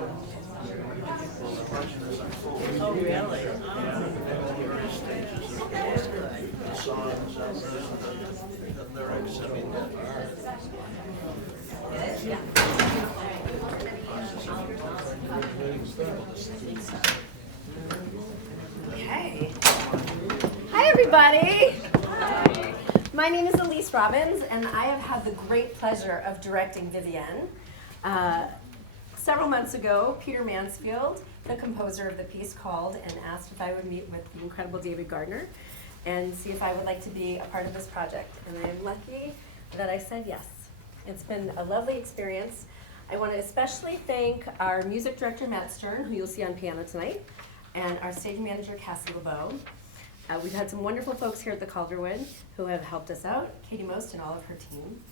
Well, the function is unfolding. Oh, really? Yeah, various stages of the songs and the lyrics. I mean, that are. Okay. Hi, everybody. Hi. My name is Elise Robbins, and I have had the great pleasure of directing Vivienne. Several months ago, Peter Mansfield, the composer of the piece, called and asked if I would meet with the incredible David Gardner and see if I would like to be a part of this project. And I'm lucky that I said yes. It's been a lovely experience. I want to especially thank our music director, Matt Stern, who you'll see on piano tonight, and our stage manager, Cassie LeBeau. We've had some wonderful folks here at the Calderwood who have helped us out, Katie Most and all of her team.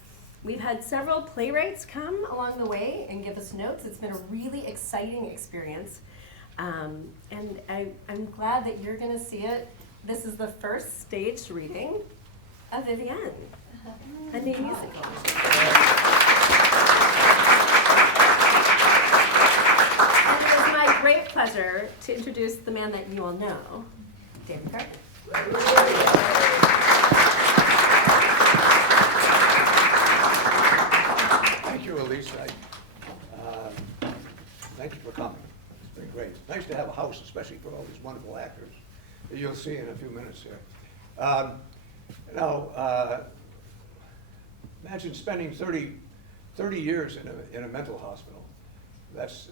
We've had several playwrights come along the way and give us notes. It's been a really exciting experience. And I'm glad that you're going to see it. This is the first staged reading of Vivienne, a new musical. And it is my great pleasure to introduce the man that you all know, David Gardner. Thank you, Elise. Thank you for coming. It's been great. It's nice to have a house, especially for all these wonderful actors that you'll see in a few minutes here. Imagine spending 30 years in a mental hospital. That's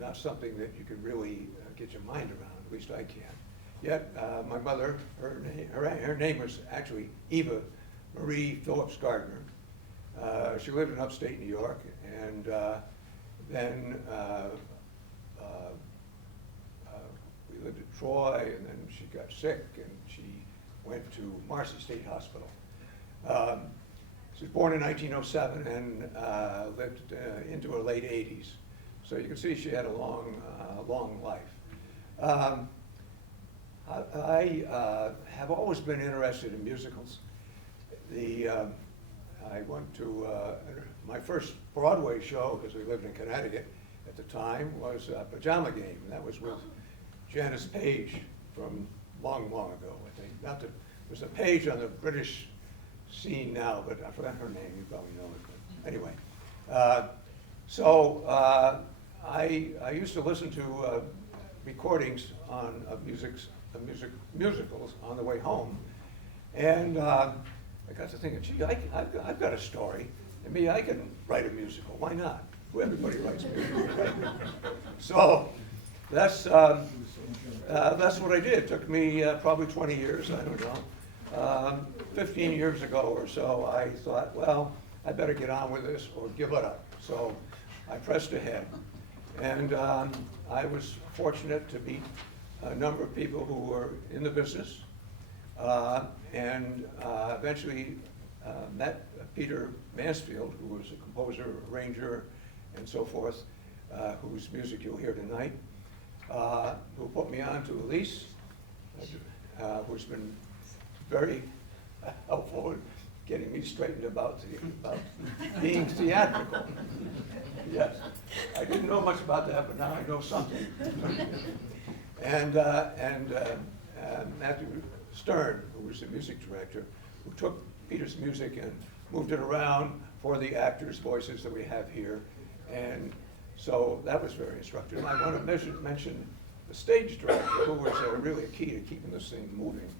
not something that you could really get your mind around, at least I can't. Yet, my mother, her name was actually Eva Marie Phillips Gardner. She lived in upstate New York, and then we lived in Troy, and then she got sick, and she went to Marcy State Hospital. She was born in 1907 and lived into her late 80s. So you can see she had a long life. I have always been interested in musicals. I went to my first Broadway show, because we lived in Connecticut at the time, was Pajama Game. And that was with Janice Page from long ago, I think. Not that there's a Page on the British scene now, but I forgot her name. You probably know it. But anyway, I used to listen to recordings of musicals on the way home, and I got to thinking, gee, I've got a story. And I can write a musical. Why not? Everybody writes musicals, right? So that's what I did. It took me probably 20 years, I don't know. 15 years ago or so, I thought, well, I better get on with this or give it up. So I pressed ahead. And I was fortunate to meet a number of people who were in the business, and eventually met Peter Mansfield, who was a composer, arranger, and so forth, whose music you'll hear tonight, who put me on to Elise, who's been very helpful in getting me straightened about being theatrical. Yes, I didn't know much about that, but now I know something. and Matthew Stern, who was the music director, who took Peter's music and moved it around for the actors' voices that we have here. And so that was very instructive. And I want to mention the stage director, who was really a key to keeping this thing moving.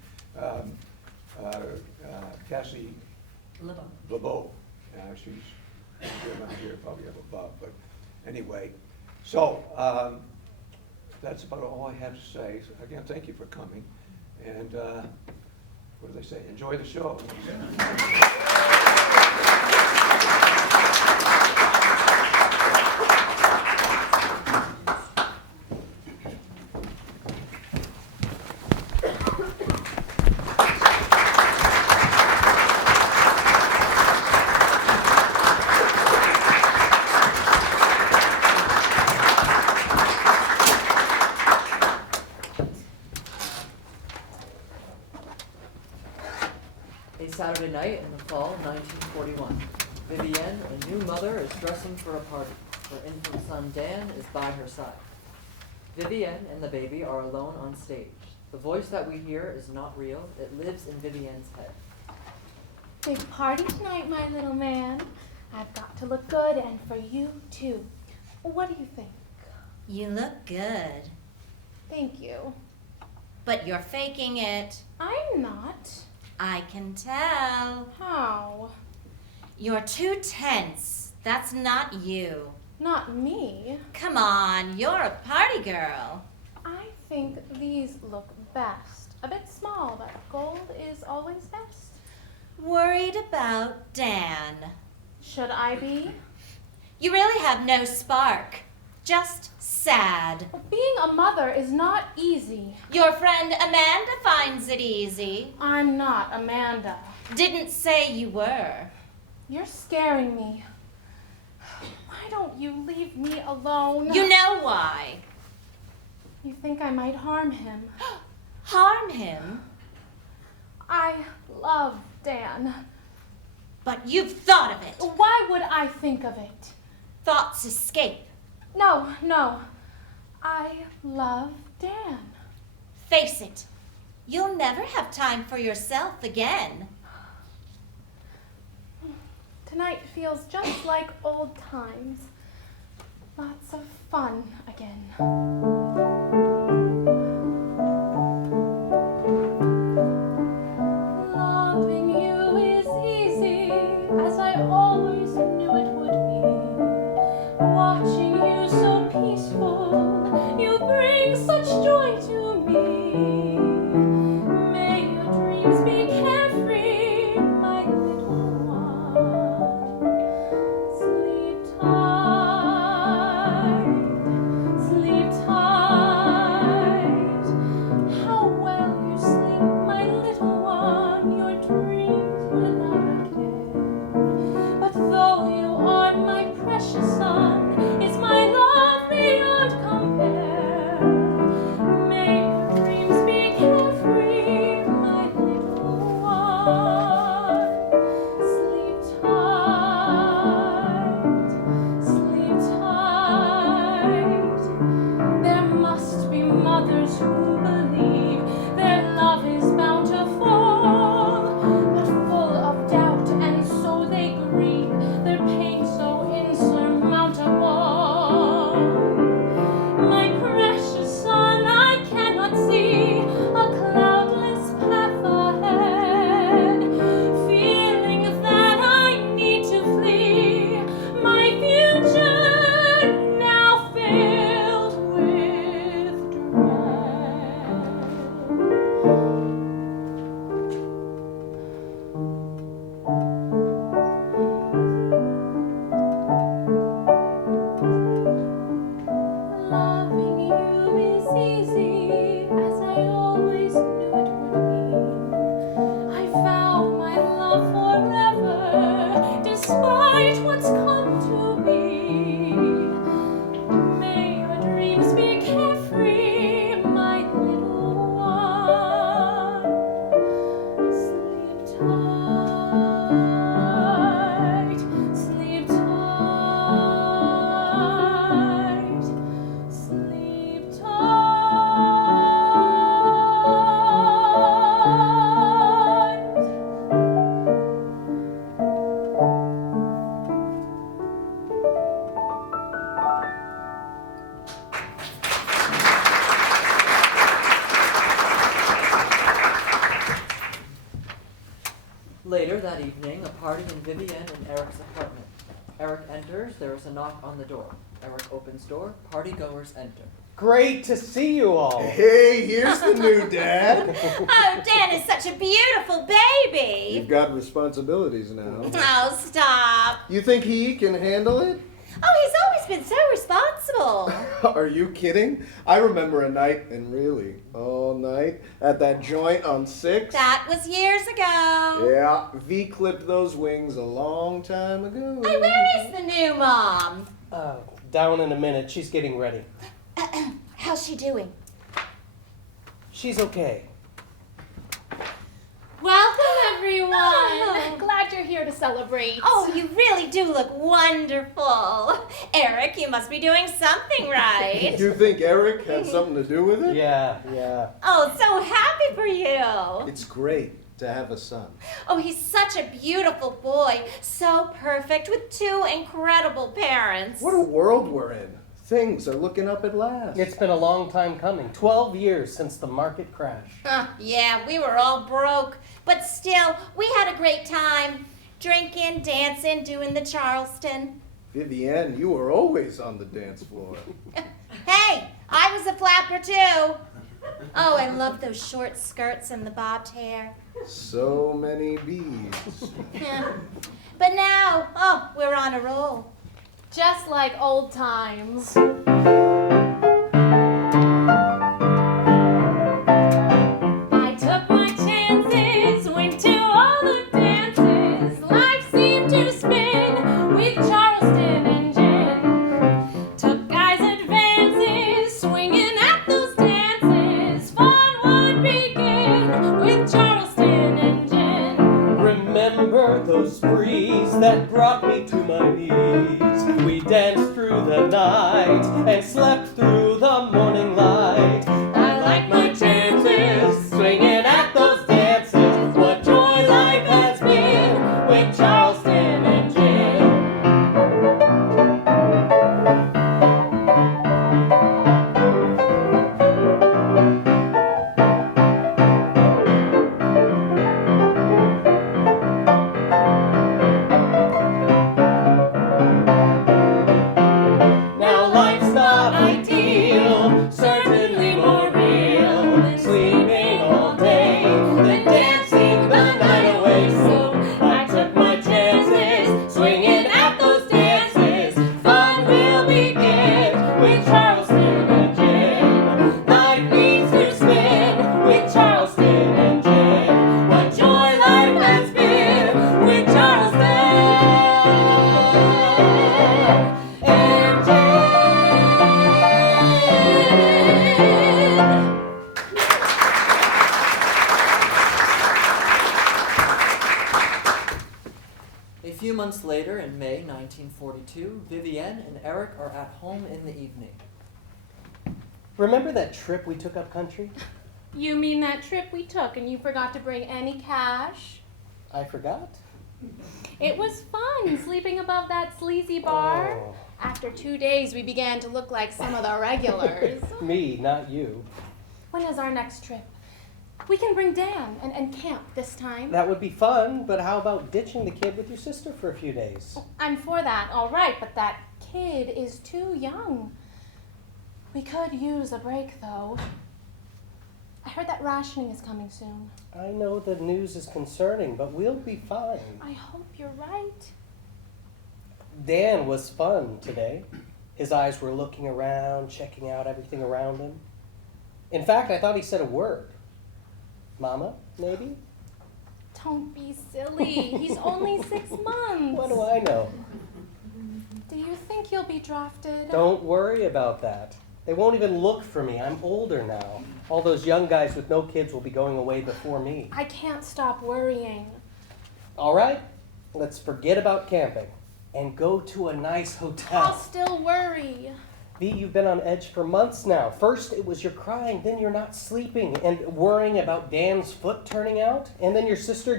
Cassie LeBeau. She's not here, probably up above, but anyway. So that's about all I have to say. So again, thank you for coming. And what do they say? Enjoy the show. A Saturday night in the fall of 1941. Vivienne, a new mother, is dressing for a party. Her infant son Dan is by her side. Vivienne and the baby are alone on stage. The voice that we hear is not real. It lives in Vivienne's head. Big party tonight, my little man. I've got to look good, and for you, too. What do you think? You look good, Thank you. but you're faking it. I'm not. I can tell. How? You're too tense. That's not you. Not me. Come on, you're a party girl. I think these look best. A bit small, but gold is always best. Worried about Dan. Should I be? You really have no spark. Just sad. Being a mother is not easy. Your friend Amanda finds it easy. I'm not Amanda. Didn't say you were. You're scaring me. Why don't you leave me alone? You know why. You think I might harm him? Harm him? I love Dan. But you've thought of it. Why would I think of it? Thoughts escape. No. I love Dan. Face it, you'll never have time for yourself again. Tonight feels just like old times. Lots of fun again. Loving you is easy, as I always knew it would be. Watching you so peaceful, you bring such joy to me. May your dreams be carefree, my little one. Sleep tight. How well you sleep, my little one. Your dreams without a care. But though you are my precious son, is my love beyond compare. May your dreams be carefree, my little one. Sleep tight. There must be mothers who believe their love is bound to fall, but full of doubt, and so they grieve, their pain so insurmountable. My precious son, I cannot see a cloudless path ahead, feeling that I need to flee, my future now filled with dread. Loving you is easy, as I always knew it would be. I vow my love forever, despite what's come to be. May your dreams be carefree, my little one. Sleep tight, sleep tight, sleep tight. Later that evening, a party in Vivienne and Eric's apartment. Eric enters, there is a knock on the door. Eric opens door, party goers enter. Great to see you all. Hey, here's the new dad. Oh, Dan is such a beautiful baby. You've got responsibilities now. Oh, stop. You think he can handle it? Oh, he's always been so responsible. Are you kidding? I remember a night, and really, all night, at that joint on 6th. That was years ago. Yeah, V clipped those wings a long time ago. Hey, where is the new mom? Down in a minute. She's getting ready. How's she doing? She's okay. Welcome, everyone. Glad you're here to celebrate. Oh, you really do look wonderful. Eric, you must be doing something right. Do you think Eric had something to do with it? Yeah. Oh, so happy for you. It's great to have a son. Oh, he's such a beautiful boy. So perfect with two incredible parents. What a world we're in. Things are looking up at last. It's been a long time coming. 12 years since the market crash. Yeah, we were all broke. But still, we had a great time. Drinking, dancing, doing the Charleston. Vivienne, you were always on the dance floor. Hey, I was a flapper too. Oh, I love those short skirts and the bobbed hair. So many beads. But now, oh, we're on a roll. Just like old times. I took my chances, went to all the dances. Life seemed to spin with Charleston and gin. Took guys' advances, swinging at those dances. Fun would begin with Charleston and gin. Remember those sprees that brought me to my knees? We danced through the night and slept through the morning light. I like my chances, swinging at those dances. What joy life has been with Charleston and gin. Now life's not ideal, certainly more real than sleeping all day, than dancing the night away. So I took my chances, swinging at those dances. Fun will begin with Charleston and gin. Life needs to spin with Charleston and gin. What joy life has been with Charleston and gin. A few months later, in May 1942, Vivienne and Eric are at home in the evening. Remember that trip we took up country? You mean that trip we took and you forgot to bring any cash? I forgot. It was fun sleeping above that sleazy bar. Oh. After 2 days, we began to look like some of the regulars. Me, not you. When is our next trip? We can bring Dan and camp this time. That would be fun, but how about ditching the kid with your sister for a few days? I'm for that, all right, but that kid is too young. We could use a break, though. I heard that rationing is coming soon. I know the news is concerning, but we'll be fine. I hope you're right. Dan was fun today. His eyes were looking around, checking out everything around him. In fact, I thought he said a word. Mama, maybe? Don't be silly. He's only 6 months. What do I know? Do you think you'll be drafted? Don't worry about that. They won't even look for me. I'm older now. All those young guys with no kids will be going away before me. I can't stop worrying. All right, let's forget about camping and go to a nice hotel. I'll still worry. V, you've been on edge for months now. First it was you're crying, then you're not sleeping and worrying about Dan's foot turning out, and then your sister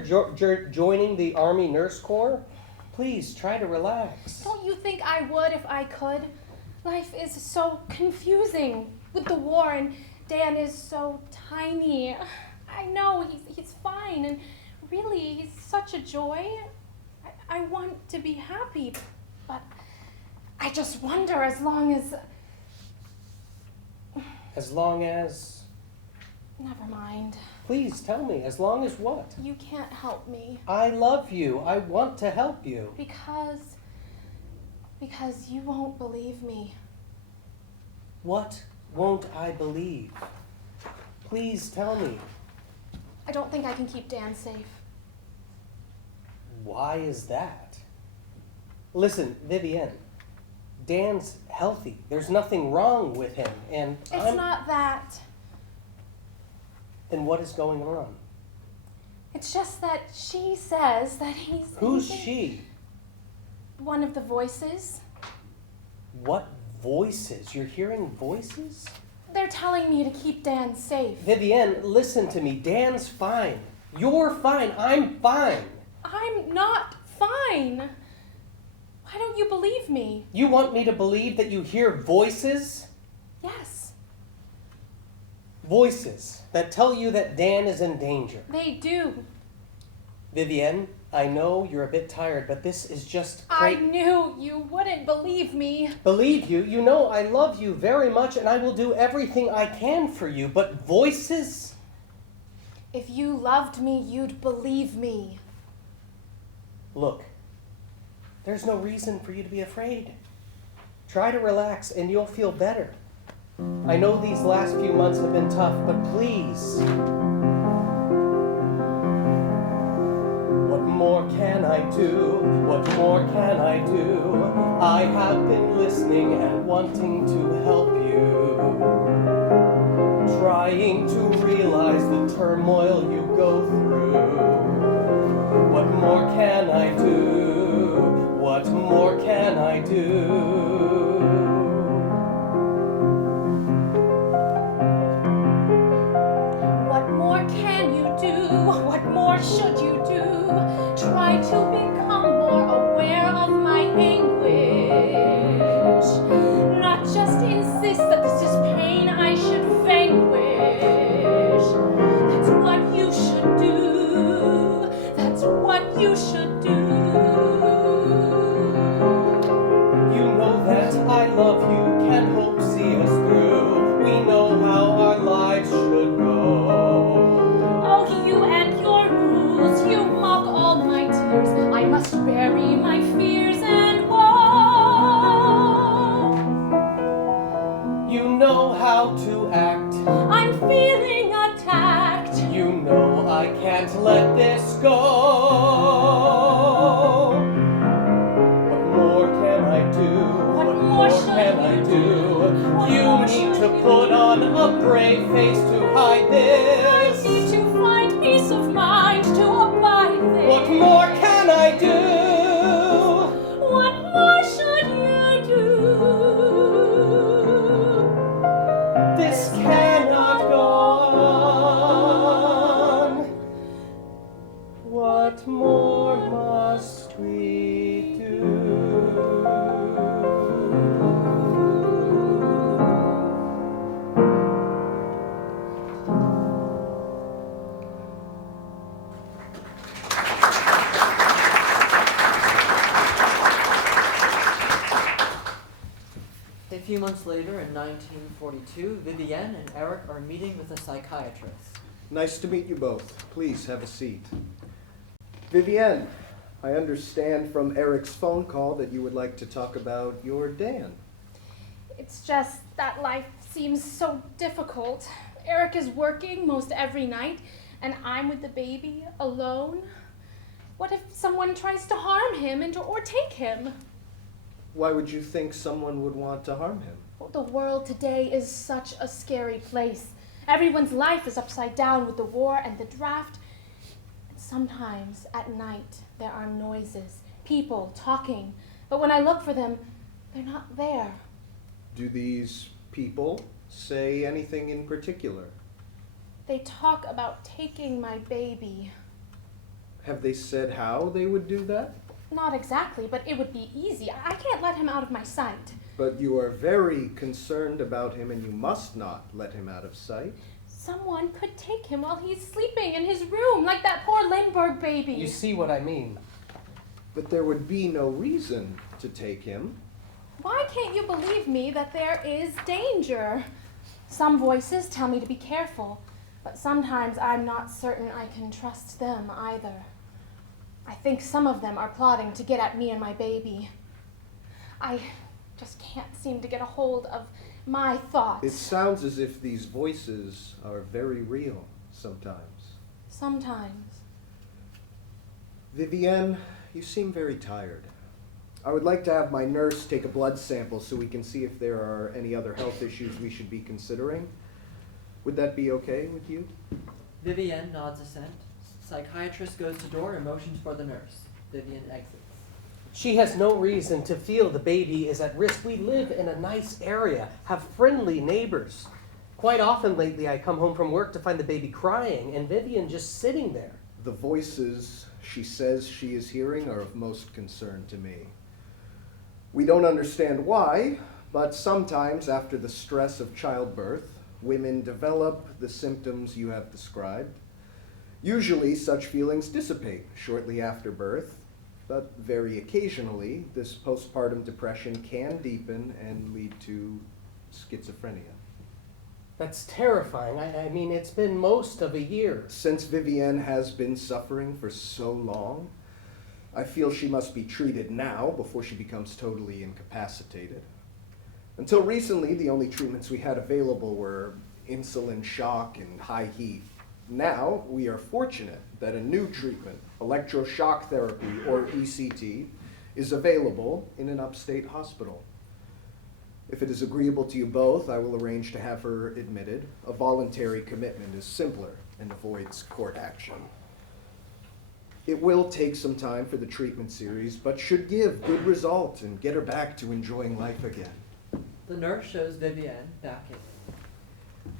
joining the Army Nurse Corps. Please try to relax. Don't you think I would if I could? Life is so confusing with the war, and Dan is so tiny. I know he's fine, and really he's such a joy. I want to be happy, but I just wonder as long as... As long as... Never mind. Please tell me, as long as what? You can't help me. I love you. I want to help you. Because you won't believe me. What won't I believe? Please tell me. I don't think I can keep Dan safe. Why is that? Listen, Vivienne, Dan's healthy. There's nothing wrong with him, and It's not that. Then what is going on? It's just that she says that he's... Who's she? One of the voices. What voices? You're hearing voices? They're telling me to keep Dan safe. Vivienne, listen to me. Dan's fine. You're fine. I'm fine. I'm not fine. Why don't you believe me? You want me to believe that you hear voices? Yes, Voices that tell you that Dan is in danger. they do. Vivienne, I know you're a bit tired, but this is just I great. knew you wouldn't believe me. Believe you, you know I love you very much and I will do everything I can for you, but voices? If you loved me, you'd believe me. Look, there's no reason for you to be afraid. Try to relax and you'll feel better. I know these last few months have been tough, but please. What more can I do? What more can I do? I have been listening and wanting to help you. Trying to realize the turmoil you go through. What more can I do? What more can I do? What more can you do? What more should you do? Try to become more aware of my anguish. Not just insist that this is pain I should vanquish. That's what you should do. That's what you should do. You know that I love you, can hope see us through. We know how our lives should go. Oh, you and your rules, you mock all my tears. I must bury my fears and woe. You know how to act. I'm feeling attacked. You know I can't let this go. What more can I do? What more should can I you do? do? What You more need should to you put do? on a brave face to hide I this. need to find peace of mind to abide there. What more can I do? What more should you do? This cannot go on. What more must we do? A few months later, in 1942, Vivienne and Eric are meeting with a psychiatrist. Nice to meet you both. Please have a seat. Vivienne, I understand from Eric's phone call that you would like to talk about your Dan. It's just that life seems so difficult. Eric is working most every night, and I'm with the baby alone. What if someone tries to harm him or take him? Why would you think someone would want to harm him? Oh, the world today is such a scary place. Everyone's life is upside down with the war and the draft. And sometimes at night there are noises, people talking. But when I look for them, they're not there. Do these people say anything in particular? They talk about taking my baby. Have they said how they would do that? Not exactly, but it would be easy. I can't let him out of my sight. But you are very concerned about him and you must not let him out of sight. Someone could take him while he's sleeping in his room, like that poor Lindbergh baby. You see what I mean? But there would be no reason to take him. Why can't you believe me that there is danger? Some voices tell me to be careful, but sometimes I'm not certain I can trust them either. I think some of them are plotting to get at me and my baby. I just can't seem to get a hold of my thoughts. It sounds as if these voices are very real sometimes. Sometimes. Vivienne, you seem very tired. I would like to have my nurse take a blood sample so we can see if there are any other health issues we should be considering. Would that be okay with you? Vivienne nods assent. Psychiatrist goes to door and motions for the nurse. Vivienne exits. She has no reason to feel the baby is at risk. We live in a nice area, have friendly neighbors. Quite often lately, I come home from work to find the baby crying and Vivienne just sitting there. The voices she says she is hearing are of most concern to me. We don't understand why, but sometimes after the stress of childbirth, women develop the symptoms you have described. Usually, such feelings dissipate shortly after birth, but very occasionally, this postpartum depression can deepen and lead to schizophrenia. That's terrifying. I mean, it's been most of a year. Since Vivienne has been suffering for so long, I feel she must be treated now before she becomes totally incapacitated. Until recently, the only treatments we had available were insulin shock and high heat. Now, we are fortunate that a new treatment, electroshock therapy, or ECT, is available in an upstate hospital. If it is agreeable to you both, I will arrange to have her admitted. A voluntary commitment is simpler and avoids court action. It will take some time for the treatment series, but should give good results and get her back to enjoying life again. The nurse shows Vivienne back in.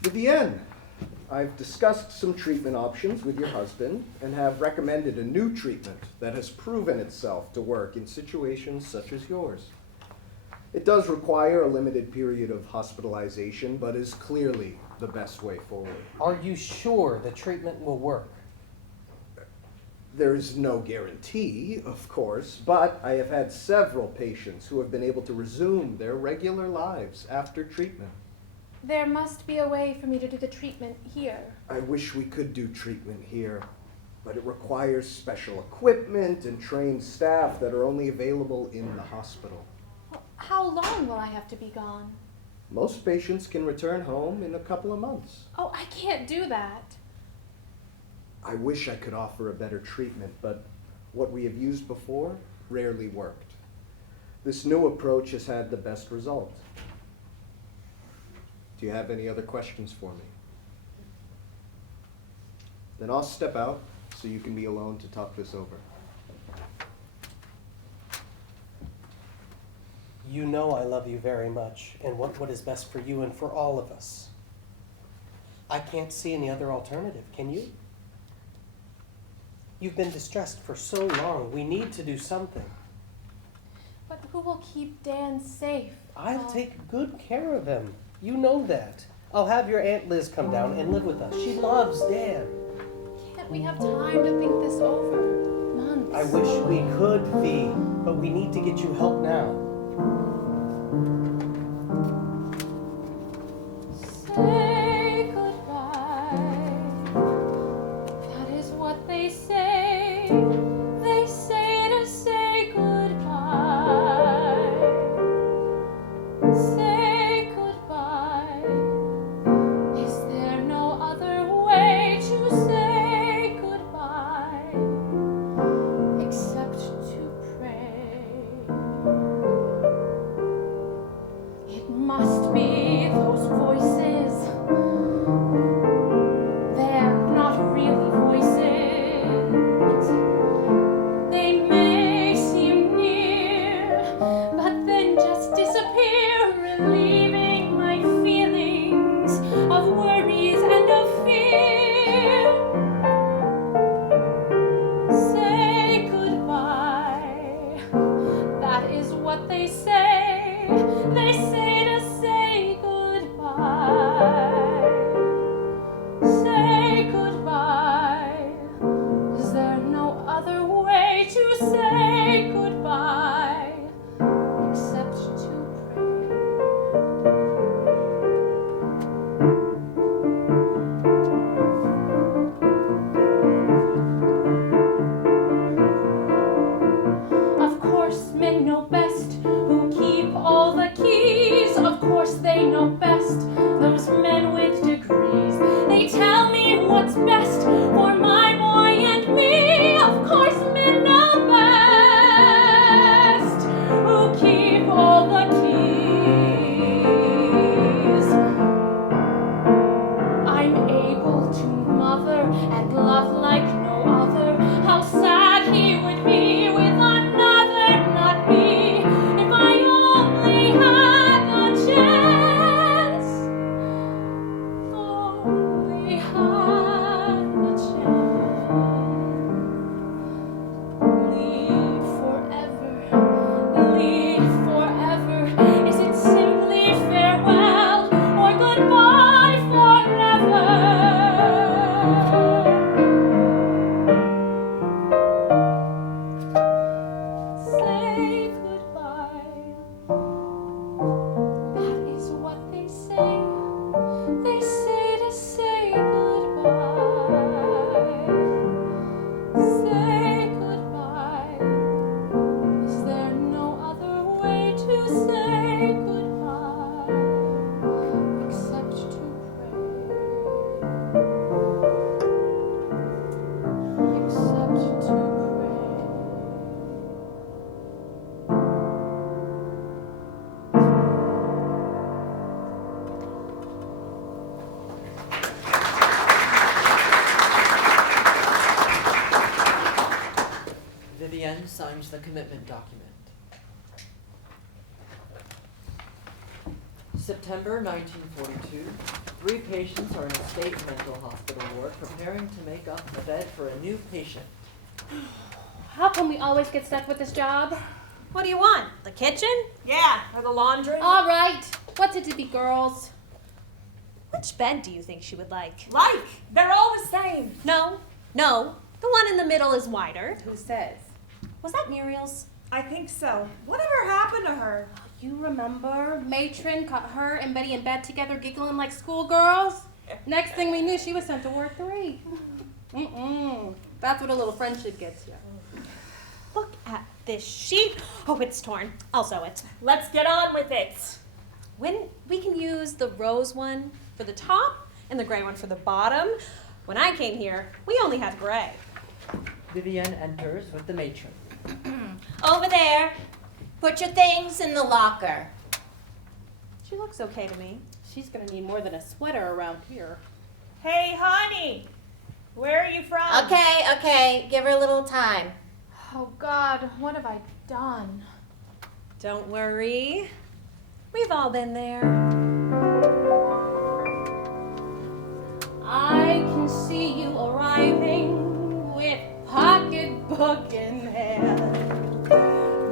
Vivienne, I've discussed some treatment options with your husband and have recommended a new treatment that has proven itself to work in situations such as yours. It does require a limited period of hospitalization, but is clearly the best way forward. Are you sure the treatment will work? There is no guarantee, of course, but I have had several patients who have been able to resume their regular lives after treatment. There must be a way for me to do the treatment here. I wish we could do treatment here, but it requires special equipment and trained staff that are only available in the hospital. How long will I have to be gone? Most patients can return home in a couple of months. Oh, I can't do that. I wish I could offer a better treatment, but what we have used before rarely worked. This new approach has had the best result. Do you have any other questions for me? Then I'll step out so you can be alone to talk this over. You know I love you very much and want what is best for you and for all of us. I can't see any other alternative, can you? You've been distressed for so long. We need to do something. But who will keep Dan safe? I'll take good care of him. You know that. I'll have your Aunt Liz come down and live with us. She loves Dan. Can't we have time to think this over? Months. I wish we could, Vee, but we need to get you help now. Say goodbye. That is what they say. They say to say goodbye. Say goodbye. Is there no other way to say goodbye except to pray? It must be those voices. They're not really voices. They may seem near, but then just disappear, relieving my feelings of worries and of fear. Say goodbye. That is what they say. They say to say goodbye. Say goodbye. Is there no other way to say goodbye except to pray? Of course, men know best who keep all the keys. Of course, they know best, those men with degrees. They tell me what's best for my boy and me. Of course, men know best who keep all the keys. I'm able to mother and love like no signs the commitment document. September 1942. 3 patients are in a state mental hospital ward preparing to make up the bed for a new patient. How come we always get stuck with this job? What do you want? The kitchen? Yeah, or the laundry. All right. What's it to be girls? Which bed do you think she would like? Like, they're all the same. No, the one in the middle is wider. Who says? Was that Muriel's? I think so. Whatever happened to her? You remember? Matron caught her and Betty in bed together giggling like schoolgirls. Next thing we knew, she was sent to Ward 3. That's what a little friendship gets you. Look at this sheet. Oh, it's torn. I'll sew it. Let's get on with it. When we can use the rose one for the top and the gray one for the bottom. When I came here, we only had gray. Vivienne enters with the matron. Over there. Put your things in the locker. She looks okay to me. She's gonna need more than a sweater around here. Hey, honey, where are you from? Okay, give her a little time. Oh God, what have I done? Don't worry. We've all been there. I can see you arriving with pocketbook in hand.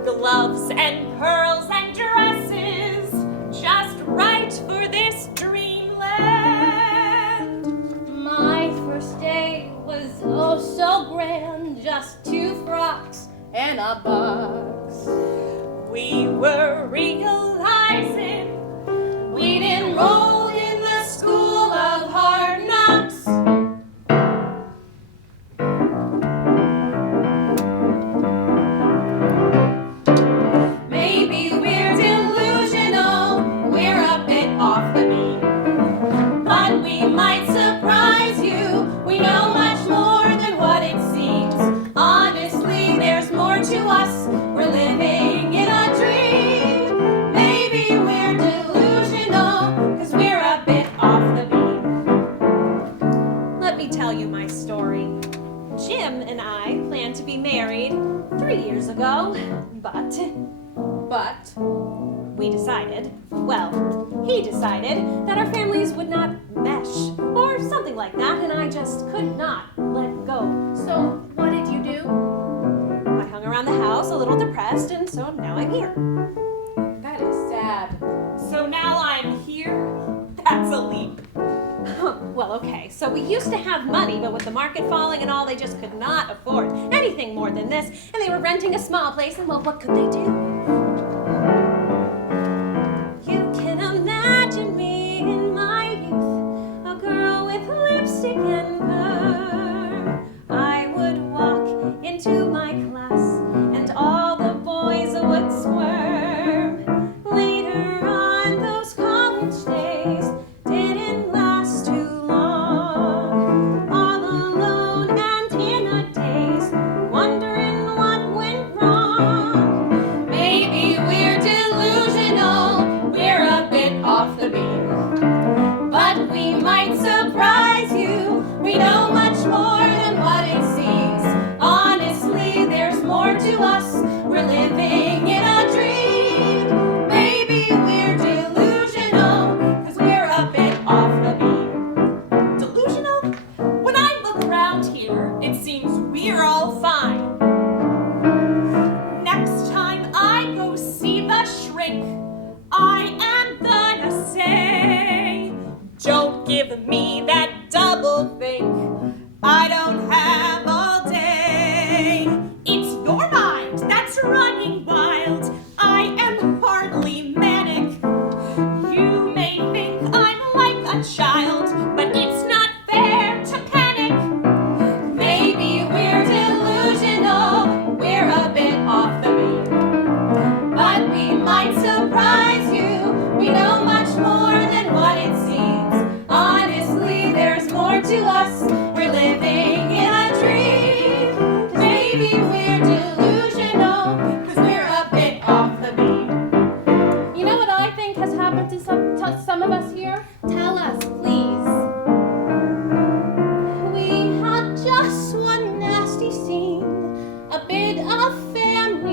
Gloves and pearls and dresses, just right for this dreamland. My first day was oh so grand, just 2 frocks and a box. We were realizing We'd enrolled in the school of hard knocks. Maybe we're delusional, we're a bit off the beat. But we might surprise you, we know much more than what it seems. Honestly, there's more to us, we're living in a dream. Maybe we're delusional, cause we're a bit off the beat. Let me tell you my story. Jim and I planned to be married 3 years ago, but we decided, well, he decided that our families would not mesh or something like that, and I just could not let go. So, what did you do? I hung around the house a little depressed, and so now I'm here. That is sad. So now I'm here? That's a leap. Well, okay, so we used to have money, but with the market falling and all, they just could not afford anything more than this, and they were renting a small place, and well, what could they do? You can imagine me in my youth, a girl with lipstick and perm. I would walk into my class, and all the boys would squirm. Later on, those college days didn't last too long. All alone and in a daze, wondering what went wrong. Maybe we're delusional, we're a bit off the beat. But we might surprise you, we know much more than what it seems. Honestly, there's more to us, we're living in a dream. Maybe we're delusional, cause we're a bit off the beat. Delusional? When I look around here, it seems we're all fine. Next time I go see the shrink, I am gonna say, don't give me that double think. I don't have all day. It's your mind that's running wild. I am hardly manic. You may think I'm like a child, but it's not fair to panic. Maybe we're delusional, we're a bit off the beat. But we might surprise you, we know much more than what it seems. Honestly, there's more to us, we're living in a dream. Maybe we're delusional, cause we're a bit off the beat. You know what I think has happened to some of us here? Tell us, please. We had just one nasty scene, a bit of family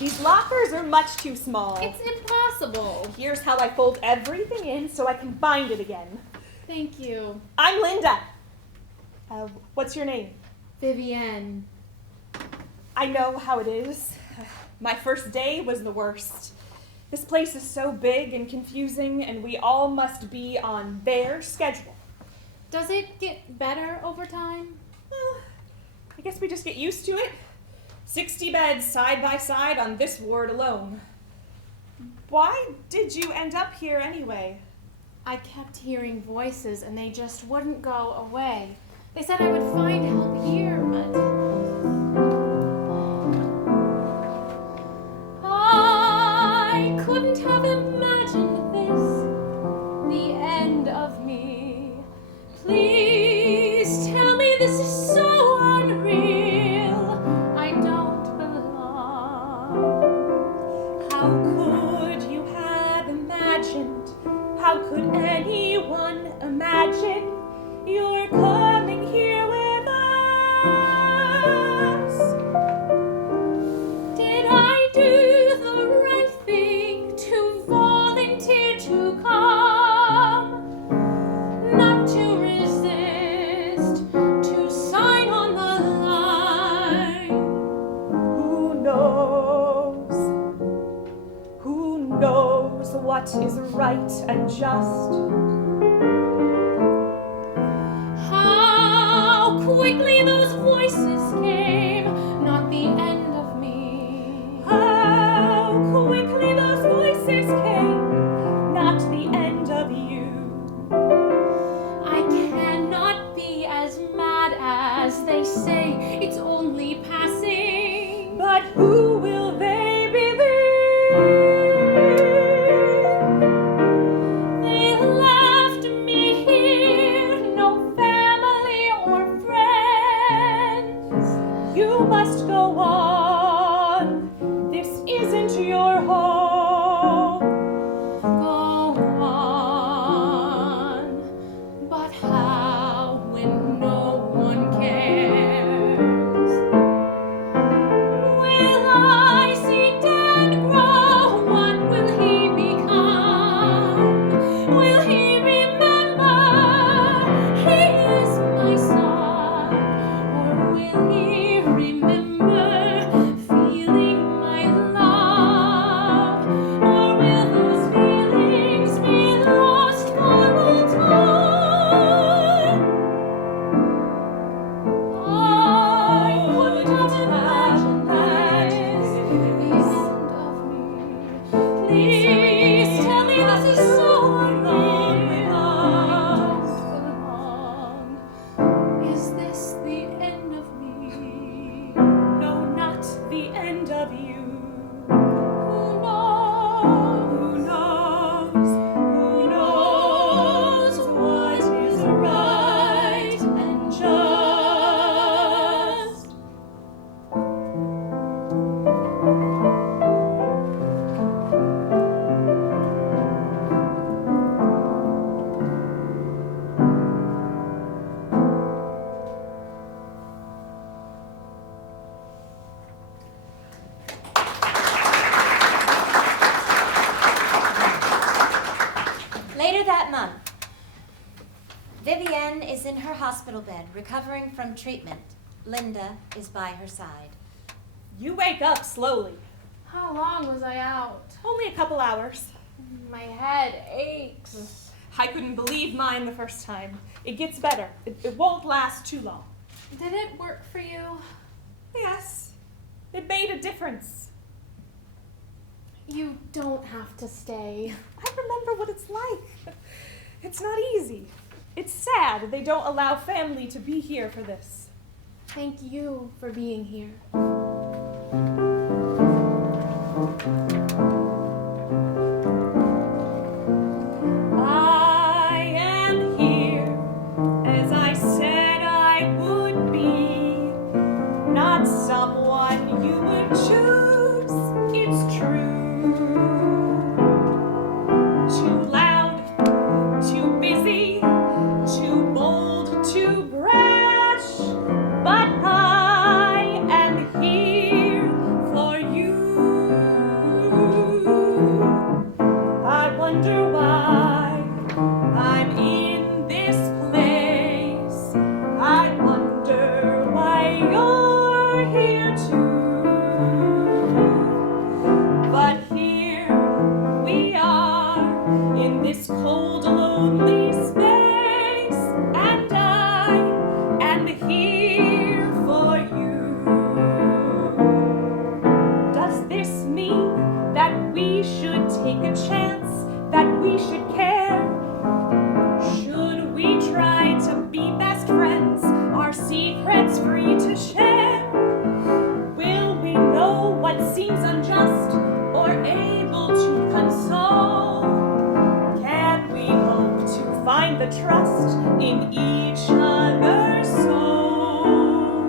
These lockers are much too small. It's impossible. Here's how I fold everything in so I can bind it again. Thank you. I'm Linda. What's your name? Vivienne. I know how it is. My first day was the worst. This place is so big and confusing, and we all must be on their schedule. Does it get better over time? Well, I guess we just get used to it. 60 beds side by side on this ward alone. Why did you end up here anyway? I kept hearing voices and they just wouldn't go away. They said I would find help here, but I couldn't have imagined this, the end of me. Please tell me this is so unreal. I don't belong. How could you have imagined? How could anyone imagine you're coming here with us? Did I do the right thing to volunteer to come? Not to resist, to sign on the line. Who knows? Who knows what is right and just? How quickly those voices came, not the end of me. How quickly those voices came, not the end of you. I cannot be as mad as they say, it's only passing. But who will they believe? They left me here, no family or friends. You must go on. This isn't your home. Go on, but how when no one cares? Will I see Dan grow? What will he become? Will he remember he is my son? Or will he remember feeling my love? Or will those feelings be lost for all time? I couldn't have imagined that is the end of me. Please tell me this is so unreal. I don't belong. Is this the end of me? No, not the end of you. Who knows? Who knows? Who knows what is right and just? Later that month, Vivienne is in her hospital bed, recovering from treatment. Linda is by her side. You wake up slowly. How long was I out? Only a couple hours. My head aches. I couldn't believe mine the first time. It gets better. It won't last too long. Did it work for you? Yes, it made a difference. You don't have to stay. I remember what it's like. It's not easy. It's sad they don't allow family to be here for this. Thank you for being here. I am here as I said I would be. Not someone you would choose, it's true. Too loud, too busy, too bold, too brash. But I am here for you. take a chance that we should care? Should we try to be best friends, our secrets free to share? Will we know what seems unjust or able to console? Can we hope to find the trust in each other's soul?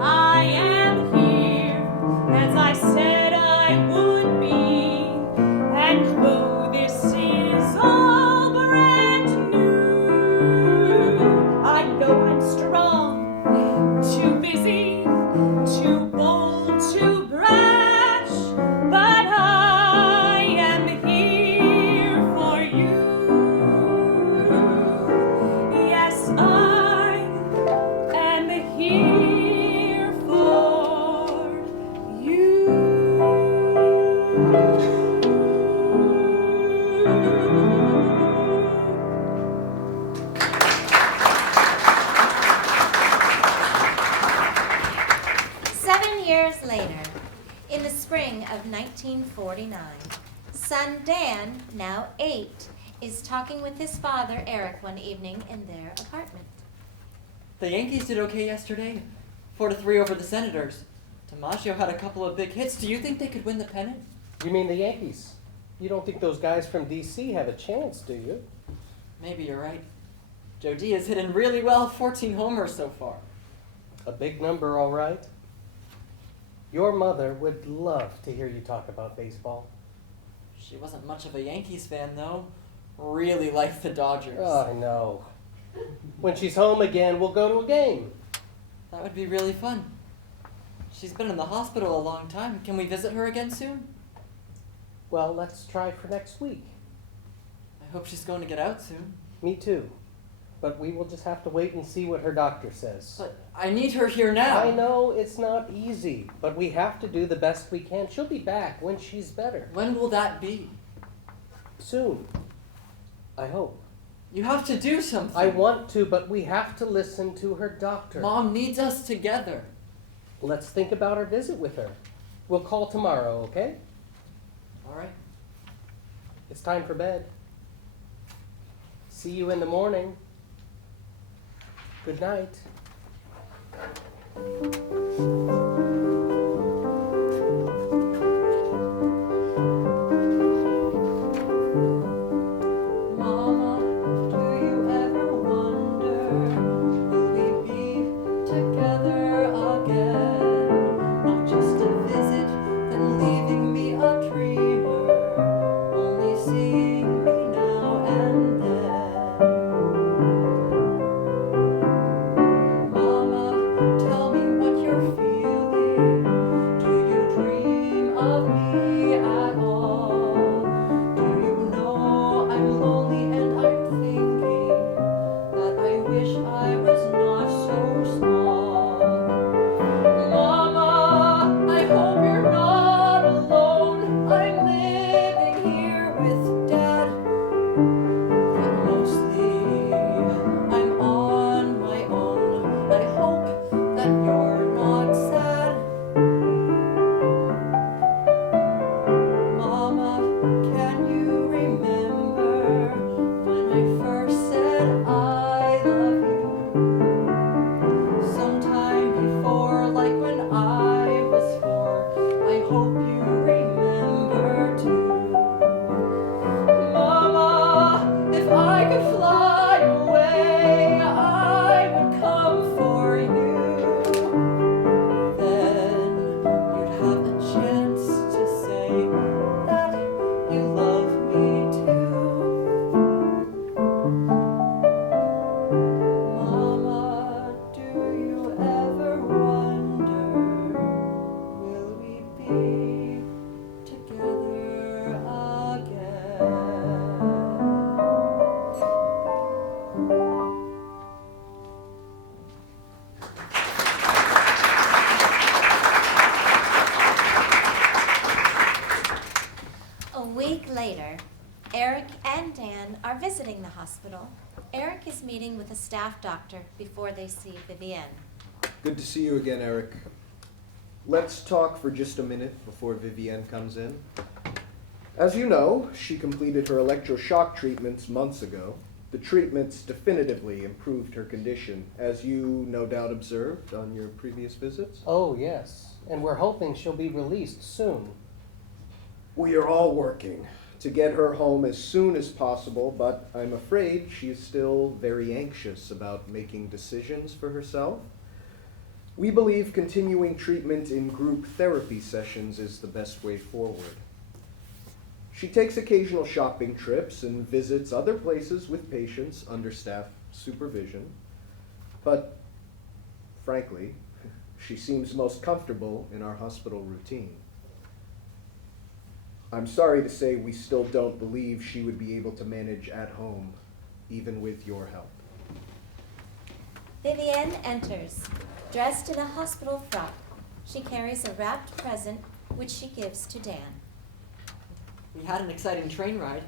I am here as I said I would be, and though this is all brand new, I know I'm strong, too busy, too bold, too brash, but I am here for you. Yes, I am here for you. 7 years later, in the spring of 1949, son Dan, now 8, is talking with his father Eric one evening in their apartment. The Yankees did okay yesterday. 4-3 over the Senators. DiMaggio had a couple of big hits. Do you think they could win the pennant? You mean the Yankees? You don't think those guys from D.C. have a chance, do you? Maybe you're right. Joe D has hitting really well, 14 homers so far. A big number, all right. Your mother would love to hear you talk about baseball. She wasn't much of a Yankees fan, though. Really liked the Dodgers. Oh, I know. When she's home again, we'll go to a game. That would be really fun. She's been in the hospital a long time. Can we visit her again soon? Well, let's try for next week. I hope she's going to get out soon. Me too. But we will just have to wait and see what her doctor says. But I need her here now. I know it's not easy, but we have to do the best we can. She'll be back when she's better. When will that be? Soon. I hope. You have to do something. I want to, but we have to listen to her doctor. Mom needs us together. Let's think about our visit with her. We'll call tomorrow, okay? All right. It's time for bed. See you in the morning. Good night. Mama, do you ever wonder, will we be together again? Not just a visit, then leaving me a dreamer, only seeing me now and then. Mama, tell me what you're feeling. Do you dream of me at all? Do you know I'm lonely and I'm thinking that I wish I was not so small? Mama, I hope you're not alone. I'm living here with Dad, but mostly I'm on my own. I hope that you're not sad. Mama, can you remember when I first said I love you? Sometime before, like when I was 4. I hope you remember too. Mama, if I could fly away, I would come for you. Then you'd have a chance to say that you love me too. Mama, do you ever wonder, will we be together again? A week later, Eric and Dan are visiting the hospital. Eric is meeting with a staff doctor before they see Vivienne. Good to see you again, Eric. Let's talk for just a minute before Vivienne comes in. As you know, she completed her electroshock treatments months ago. The treatments definitively improved her condition, as you no doubt observed on your previous visits. Oh, yes. And we're hoping she'll be released soon. We are all working to get her home as soon as possible, but I'm afraid she is still very anxious about making decisions for herself. We believe continuing treatment in group therapy sessions is the best way forward. She takes occasional shopping trips and visits other places with patients under staff supervision, but frankly, she seems most comfortable in our hospital routine. I'm sorry to say we still don't believe she would be able to manage at home, even with your help. Vivienne enters, dressed in a hospital frock. She carries a wrapped present, which she gives to Dan. We had an exciting train ride.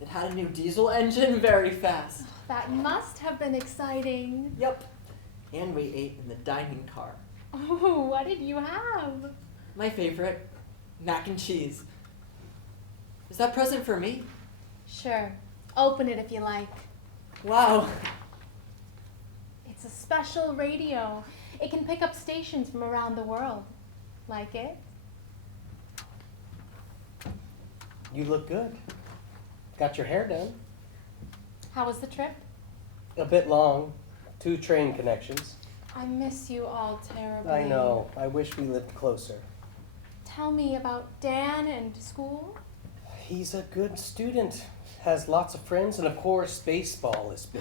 It had a new diesel engine, very fast. That must have been exciting. Yep. And we ate in the dining car. Oh, what did you have? My favorite, mac and cheese. Is that present for me? Sure. Open it if you like. Wow. It's a special radio. It can pick up stations from around the world. Like it? You look good. Got your hair done. How was the trip? A bit long. 2 train connections. I miss you all terribly. I know. I wish we lived closer. Tell me about Dan and school. He's a good student. Has lots of friends, and of course, baseball is big.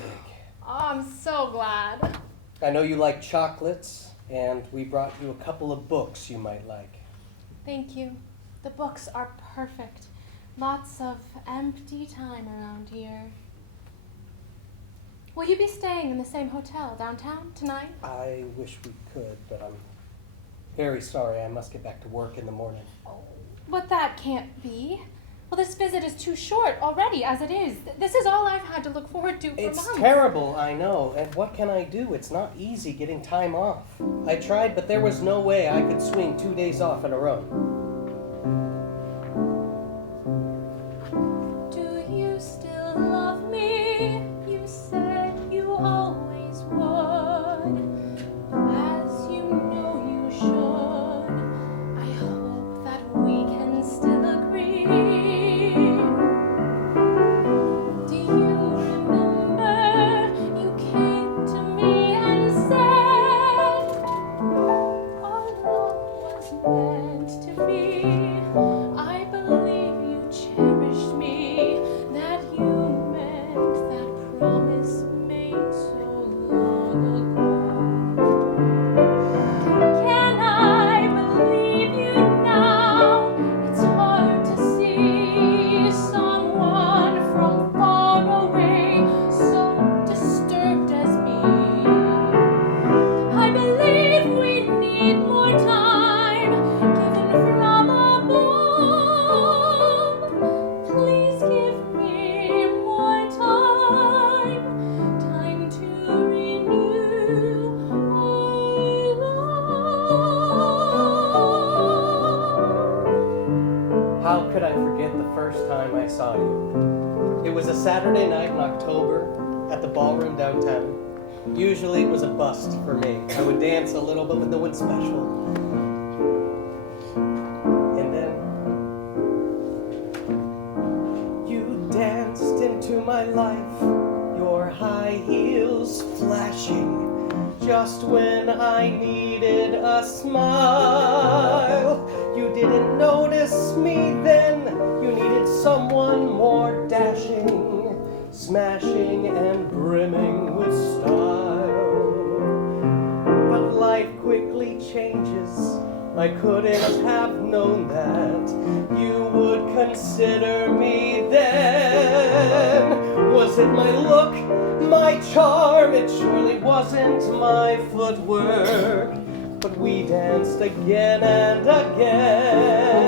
Oh, I'm so glad. I know you like chocolates, and we brought you a couple of books you might like. Thank you. The books are perfect. Lots of empty time around here. Will you be staying in the same hotel downtown tonight? I wish we could, but I'm very sorry. I must get back to work in the morning. But that can't be. Well, this visit is too short already, as it is. This is all I've had to look forward to for It's months. terrible, I know. And what can I do? It's not easy getting time off. I tried, but there was no way I could swing 2 days off in a row. Do you still love me? You said you always would. As you know you should. I hope that we can still agree. Do you remember you came to me and said our love was meant to be? I believe you cherished me, that you meant that promise made so long ago. Can I believe you now? It's hard to see someone from far away so disturbed as me. I believe we need more time given from above. Please give me more time, time to renew our love. How could I forget the first time I saw you? It was a Saturday night in October at the ballroom downtown. Usually it was a bust for me. I would dance a little, but with no one special. And then you danced into my life, your high heels flashing, just when I needed a smile. You didn't notice me then, you needed someone more dashing, smashing and brimming with style. But life quickly changes. I couldn't have known that you would consider me then. Was it my look, my charm? It surely wasn't my footwork. But we danced again and again.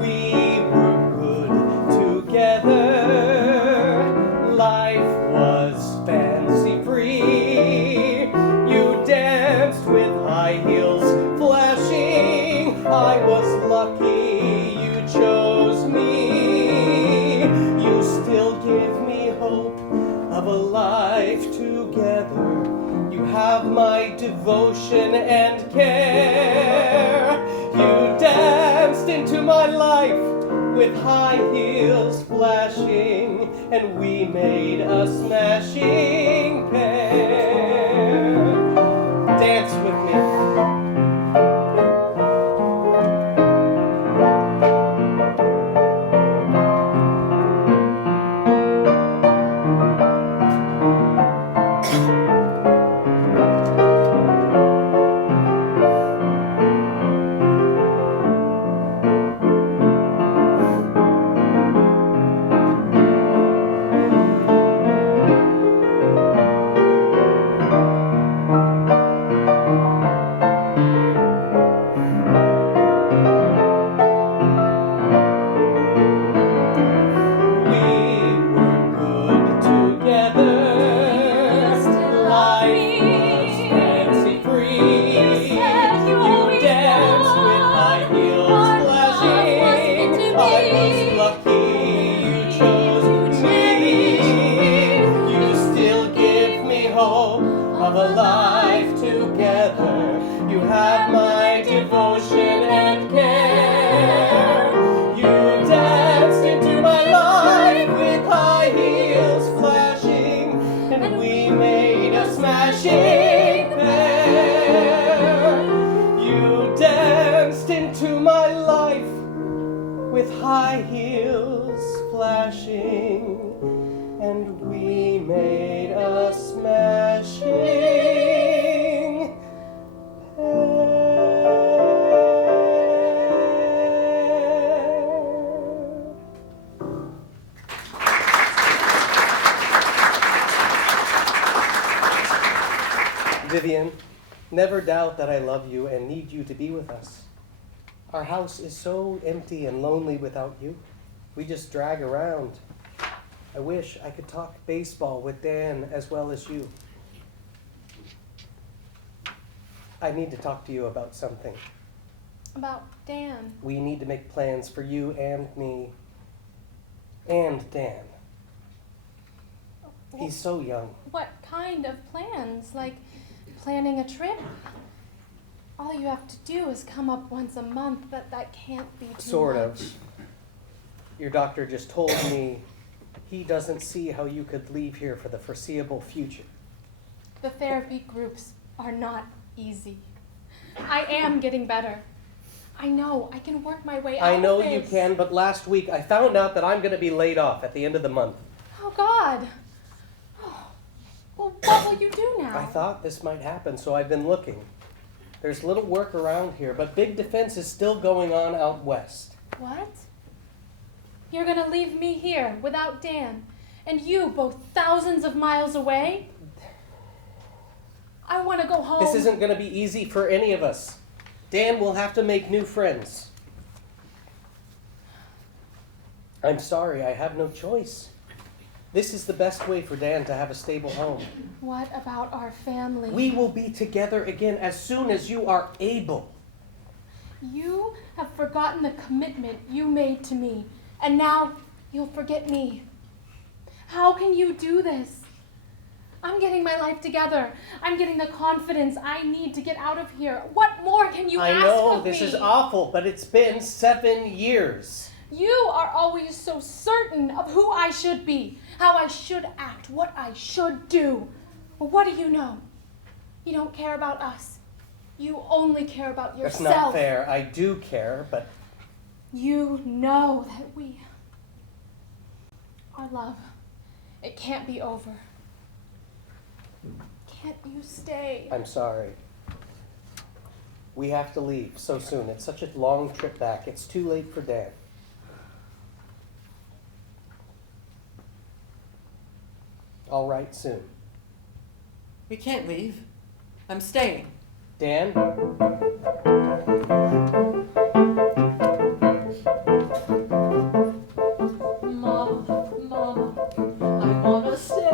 We were good together. Life was fancy free. You danced with high heels, lucky you chose me. You still give me hope of a life together. You have my devotion and care. You danced into my life with high heels flashing, and we made a smashing pair. Dance with me. Of a life together, you have my devotion and care. You danced into my life with high heels flashing, and we made a smashing pair. You danced into my life with high heels flashing, and we made a smashing Vivienne, never doubt that I love you and need you to be with us. Our house is so empty and lonely without you. We just drag around. I wish I could talk baseball with Dan as well as you. I need to talk to you about something. About Dan. We need to make plans for you and me and Dan. He's so young. What kind of plans? Like planning a trip? All you have to do is come up once a month, but that can't be too Sort much. of. Your doctor just told me he doesn't see how you could leave here for the foreseeable future. The therapy groups are not easy. I am getting better. I know I can work my way out I know of you this. can, but last week I found out that I'm going to be laid off at the end of the month. Oh, God. Well, what will you do now? I thought this might happen, so I've been looking. There's little work around here, but big defense is still going on out west. What? You're gonna leave me here without Dan, and you both thousands of miles away? I want to go home. This isn't going to be easy for any of us. Dan will have to make new friends. I'm sorry, I have no choice. This is the best way for Dan to have a stable home. What about our family? We will be together again as soon as you are able. You have forgotten the commitment you made to me, and now you'll forget me. How can you do this? I'm getting my life together. I'm getting the confidence I need to get out of here. What more can you ask I know of me? this is awful, but it's been 7 years. You are always so certain of who I should be, how I should act, what I should do. Well, what do you know? You don't care about us. You only care about yourself. That's not fair. I do care, but You know that our love, it can't be over. Can't you stay? I'm sorry. We have to leave so soon. It's such a long trip back. It's too late for Dan. I'll write soon. We can't leave. I'm staying. Dan? Mama, I wanna stay.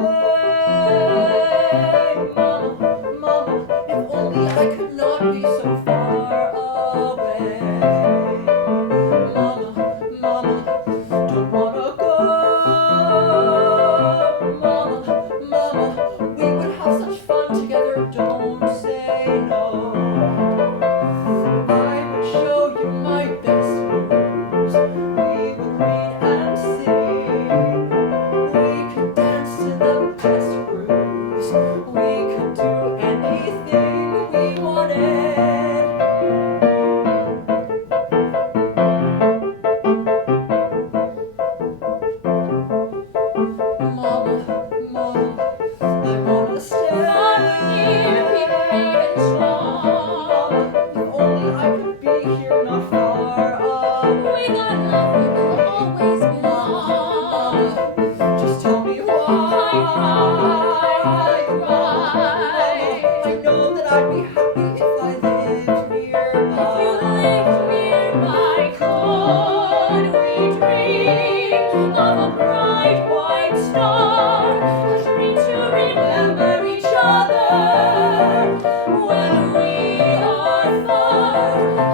Mama, if only I could not be so far away. would we dream of a bright white star, a dream to remember each other when we are far.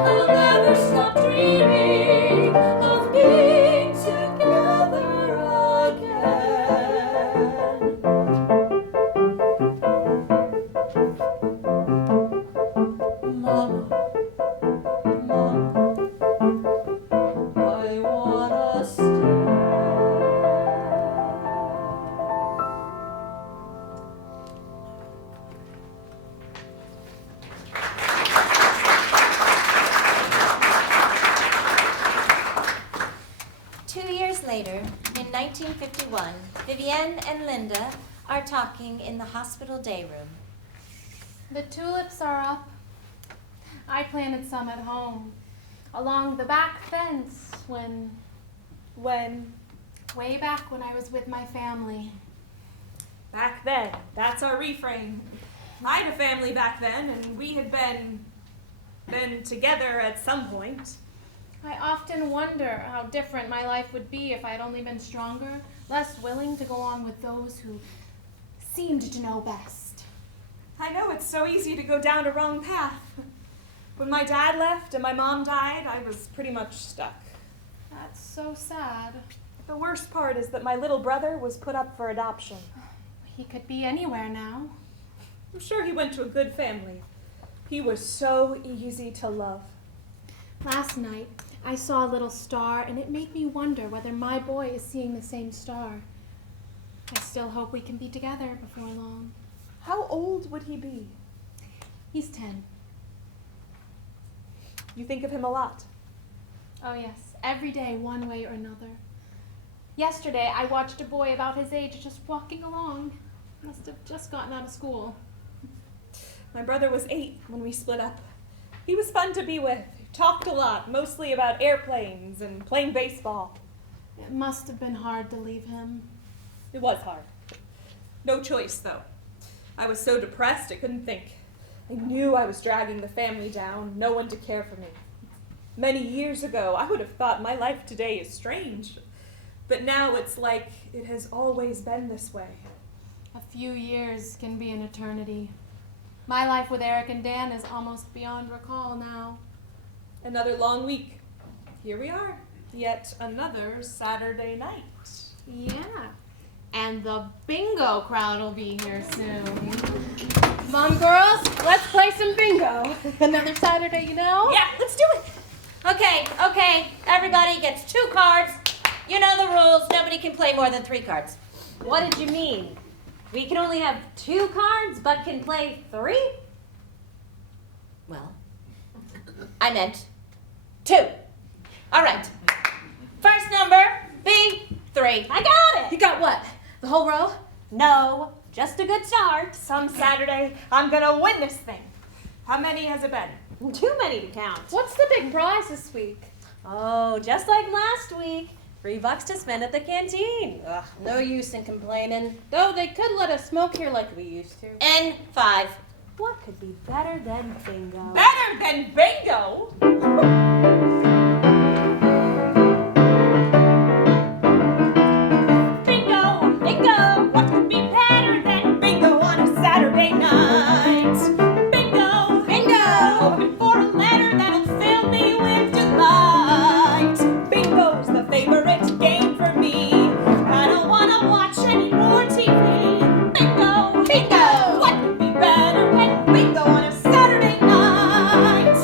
I'll never stop dreaming of being together again. Mama, I wanna stay. 2 years later, in 1951, Vivienne and Linda are talking in the hospital day room. The tulips are up. I planted some at home, along the back fence when? Way back when I was with my family. Back then, that's our refrain. I had a family back then, and we had been together at some point. I often wonder how different my life would be if I had only been stronger, less willing to go on with those who seemed to know best. I know it's so easy to go down a wrong path. When my dad left and my mom died, I was pretty much stuck. That's so sad. The worst part is that my little brother was put up for adoption. He could be anywhere now. I'm sure he went to a good family. He was so easy to love. Last night, I saw a little star, and it made me wonder whether my boy is seeing the same star. I still hope we can be together before long. How old would he be? He's 10. You think of him a lot. Oh yes, every day, one way or another. Yesterday, I watched a boy about his age just walking along. Must have just gotten out of school. My brother was 8 when we split up. He was fun to be with. Talked a lot, mostly about airplanes and playing baseball. It must have been hard to leave him. It was hard. No choice, though. I was so depressed I couldn't think. I knew I was dragging the family down, no one to care for me. Many years ago, I would have thought my life today is strange. But now it's like it has always been this way. A few years can be an eternity. My life with Eric and Dan is almost beyond recall now. Another long week. Here we are. Yet another Saturday night. Yeah, and the bingo crowd will be here soon. Come on, girls, let's play some bingo. Another Saturday, you know? Yeah, let's do it. Okay, everybody gets 2 cards. You know the rules, nobody can play more than 3 cards. What did you mean? We can only have 2 cards, but can play 3? Well, I meant 2. All right. First number, B3. I got it! You got what? The whole row? No, just a good start. Some Saturday, I'm gonna win this thing. How many has it been? Too many to count. What's the big prize this week? Oh, just like last week. $3 to spend at the canteen. Ugh, no use in complaining. Though they could let us smoke here like we used to. N5. What could be better than bingo? Better than bingo? Bingo! Bingo! What could be better than bingo on a Saturday night? Bingo! Bingo! Hoping for a letter that'll fill me with delight. Bingo's the favorite game for me. I don't wanna watch any more TV. Bingo! Bingo! What could be better than bingo on a Saturday night?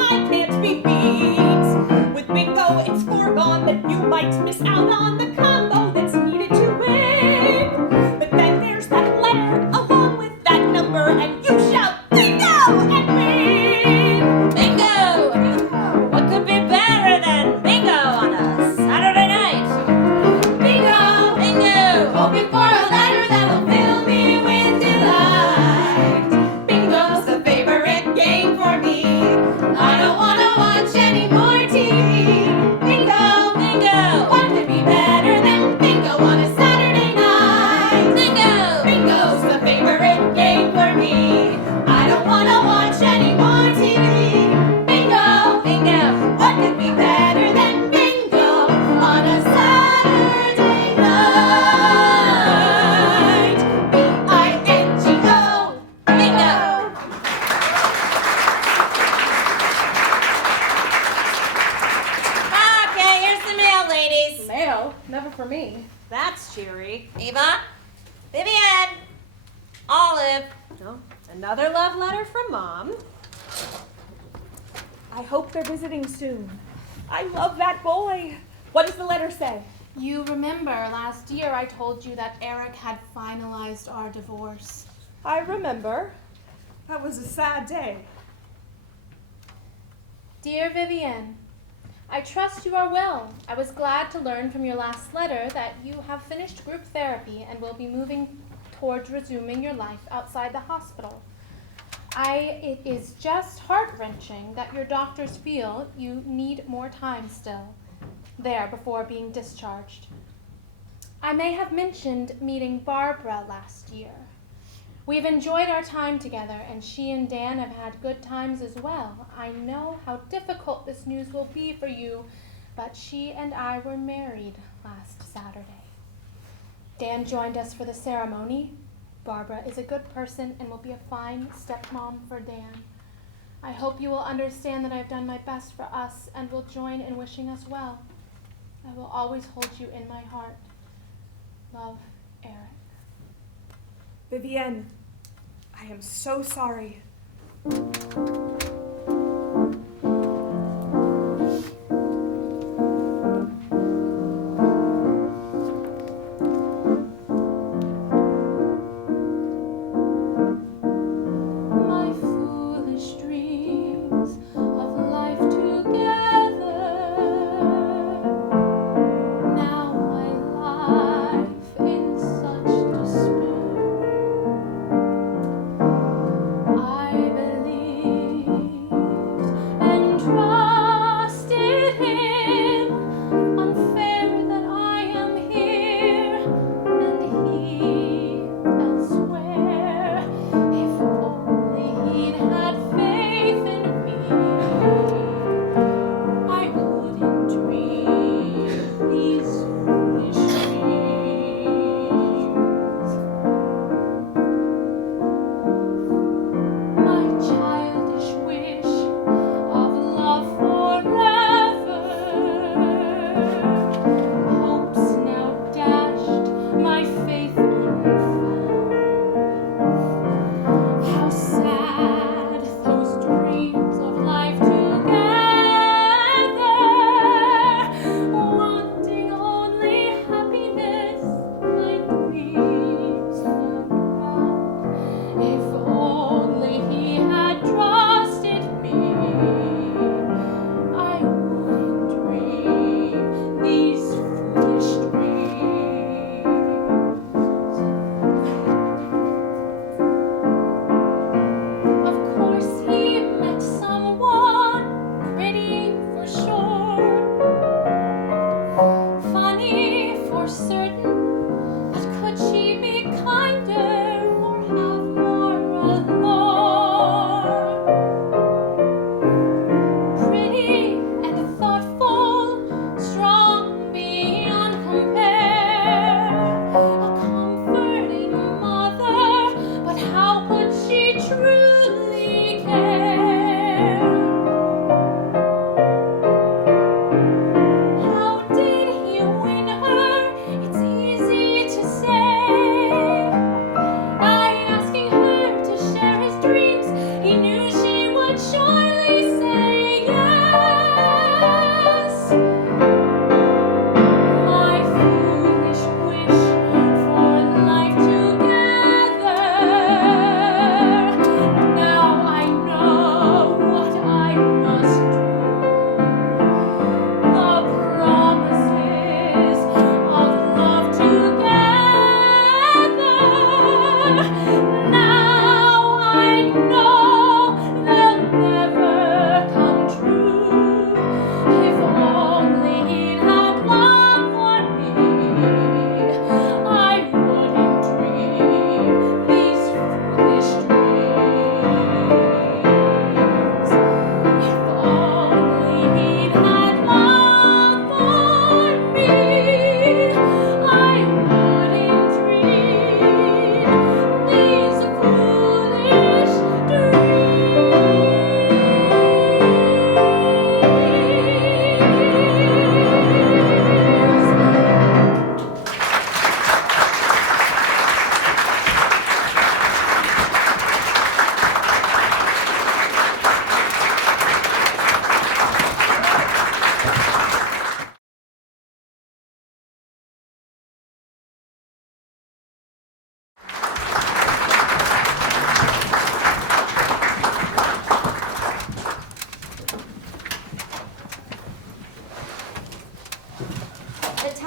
I can't be beat. With bingo, it's foregone that you might miss out on the combo that's needed to win. But then there's that letter along with that number, and you shout bingo and win. Bingo! What could be better than bingo on a Saturday night? Bingo! Bingo! Hoping for a letter that'll fill me with delight. Bingo's the favorite game for me. I don't wanna watch any more TV. Bingo! Bingo! What could be better than bingo on a Saturday night? Bingo! Bingo's the favorite game for me. I don't wanna watch any more TV. Bingo! Bingo! What could be better than bingo on a Saturday night? B-I-N-G-O! Bingo! Okay, here's the mail, ladies. Mail? Never for me. That's cheery. Eva, Vivienne, Olive. Oh, another love letter from Mom. I hope they're visiting soon. I love that boy. What does the letter say? You remember last year I told you that Eric had finalized our divorce. I remember. That was a sad day. Dear Vivienne, I trust you are well. I was glad to learn from your last letter that you have finished group therapy and will be moving towards resuming your life outside the hospital. It is just heart-wrenching that your doctors feel you need more time still there before being discharged. I may have mentioned meeting Barbara last year. We've enjoyed our time together, and she and Dan have had good times as well. I know how difficult this news will be for you, but she and I were married last Saturday. Dan joined us for the ceremony. Barbara is a good person and will be a fine stepmom for Dan. I hope you will understand that I've done my best for us and will join in wishing us well. I will always hold you in my heart. Love, Eric. Vivienne, I am so sorry. My foolish dreams of life together. Now my life in such despair. I believe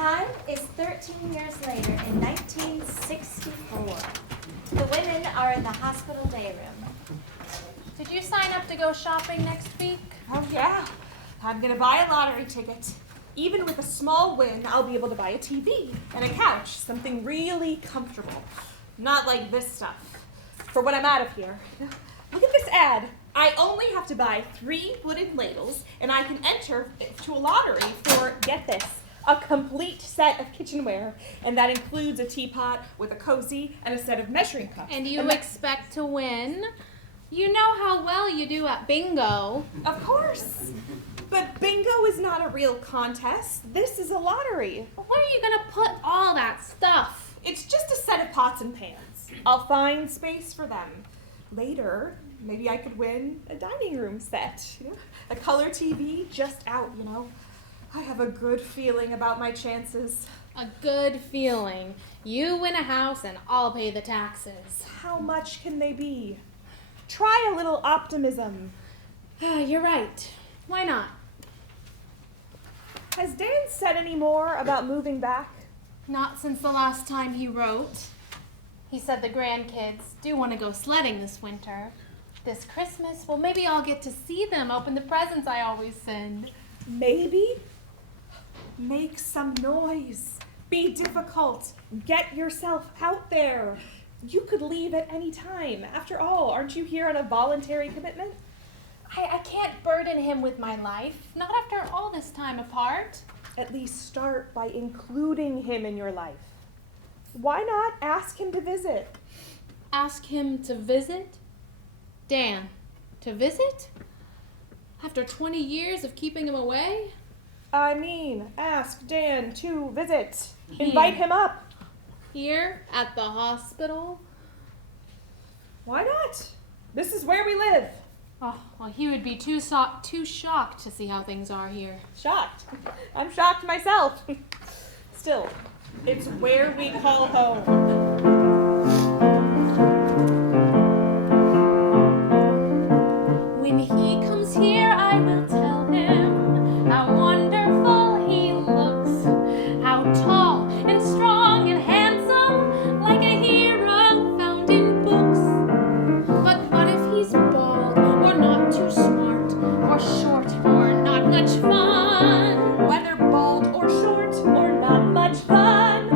time is 13 years later in 1964. The women are in the hospital day room. Did you sign up to go shopping next week? Oh yeah, I'm gonna buy a lottery ticket. Even with a small win, I'll be able to buy a TV and a couch, something really comfortable. Not like this stuff. For when I'm out of here. Look at this ad. I only have to buy 3 wooden ladles, and I can enter to a lottery for, get this, a complete set of kitchenware. And that includes a teapot with a cozy and a set of measuring cups. And you expect to win? You know how well you do at bingo. Of course. But bingo is not a real contest. This is a lottery. Where are you gonna put all that stuff? It's just a set of pots and pans. I'll find space for them. Later, maybe I could win a dining room set. A color TV just out, I have a good feeling about my chances. A good feeling. You win a house and I'll pay the taxes. How much can they be? Try a little optimism. You're right. Why not? Has Dan said any more about moving back? Not since the last time he wrote. He said the grandkids do want to go sledding this winter. This Christmas, well, maybe I'll get to see them open the presents I always send. Maybe? Make some noise. Be difficult. Get yourself out there. You could leave at any time. After all, aren't you here on a voluntary commitment? I can't burden him with my life, not after all this time apart. At least start by including him in your life. Why not ask him to visit? Ask him to visit? Dan, to visit? After 20 years of keeping him away? I mean, ask Dan to visit. Invite him up. Here at the hospital? Why not? This is where we live. Oh, well, he would be too shocked to see how things are here. Shocked. I'm shocked myself. Still, it's where we call home. When he comes here, I will tell him how wonderful he looks, how tall and strong and handsome, like a hero found in books. But what if he's bald, or not too smart, or short, or not much fun? Whether bald or short or not much fun,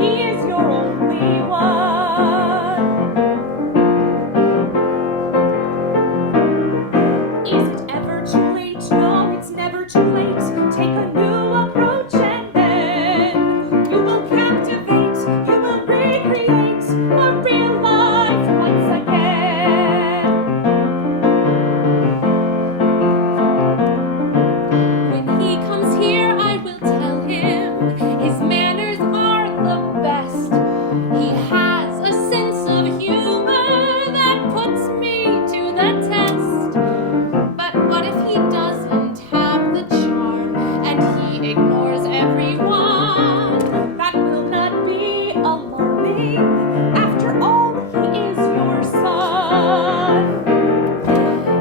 he is your only one. Is it ever too late? No, it's never too late. Take a new approach and then you will captivate, you will recreate a real life once again. When he comes here, I will tell him his manners are the best. He has a sense of humor that puts me to the test. But what if he doesn't have the charm and he ignores everyone? That will not be alarming. After all, he is your son.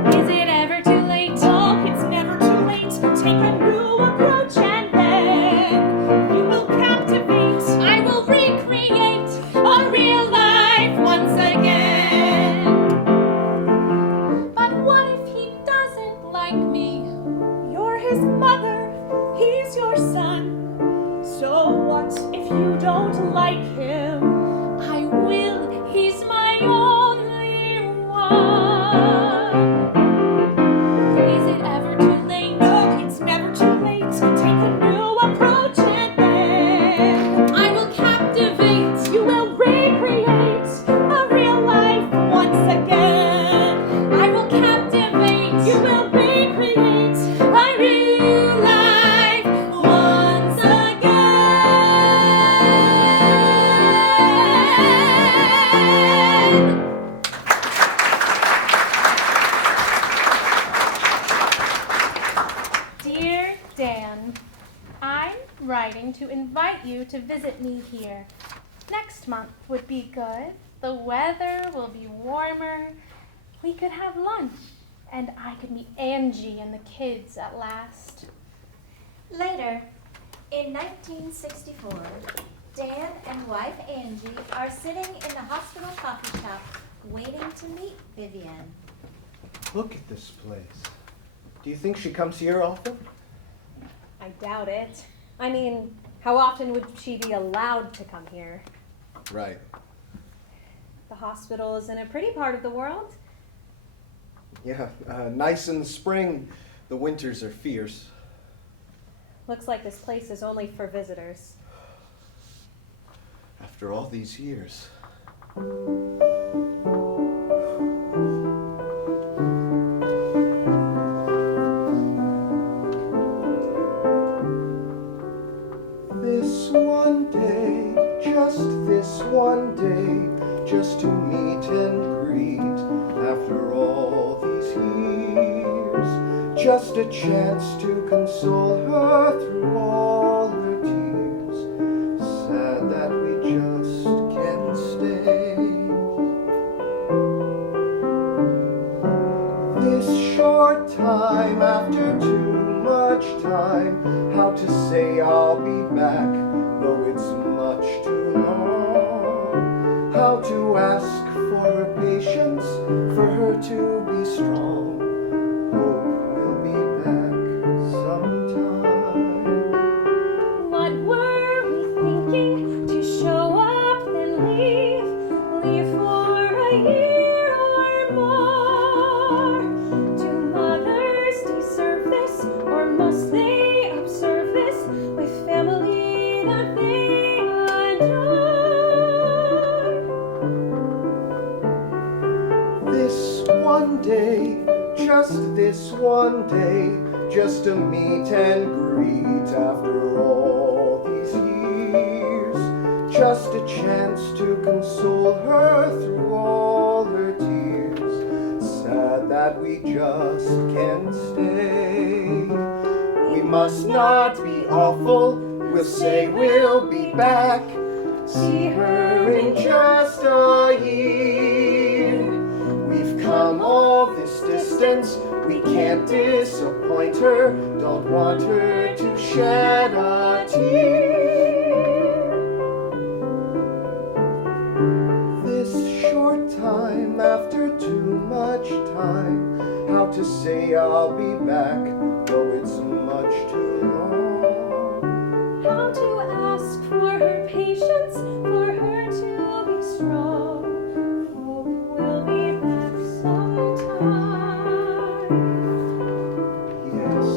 Is it ever too late? Oh, it's never too late. Take a new approach and then you will captivate. I will recreate A real life once again. But what if he doesn't like me? You're his mother, he's your son. So what if you don't like him? I will, he's my only one. Is it ever too late? No, it's never too late. Take a new approach and then I will captivate. you will recreate a real life once again. I will captivate. You will recreate a real life once again. Dear Dan, I'm writing to invite you to visit me here. Next month would be good. The weather will be warmer. We could have lunch, and I could meet Angie and the kids at last. Later, In 1964, Dan and wife Angie are sitting in the hospital coffee shop waiting to meet Vivienne. Look at this place. Do you think she comes here often? I doubt it. I mean, how often would she be allowed to come here? Right. The hospital is in a pretty part of the world. Yeah, nice in the spring. The winters are fierce. Looks like this place is only for visitors. After all these years. This one day, just this one day, just to meet and greet after all these years, just a chance to console her through all her tears. Sad that we just can't stay. This short time, after too much time, how to say I'll be back, though it's much too long. How to ask for her patience, for her to be strong. Hope we'll be back sometime. What were we thinking? To show up, then leave? Leave for a year or more? Do mothers deserve this, or must they observe this with family that they adore? This one day, just this one day, just to meet and greet after all these years, just a chance to console her through all her tears. Sad that we just can't stay. We must not be awful, we'll say we'll be back. See her in just a year. We've come all this distance, we can't disappoint her, don't want her to shed a tear. This short time, after too much time, how to say I'll be back, though it's much too long. How to ask for her patience, for her to be strong. Hope we'll be back sometime. Yes,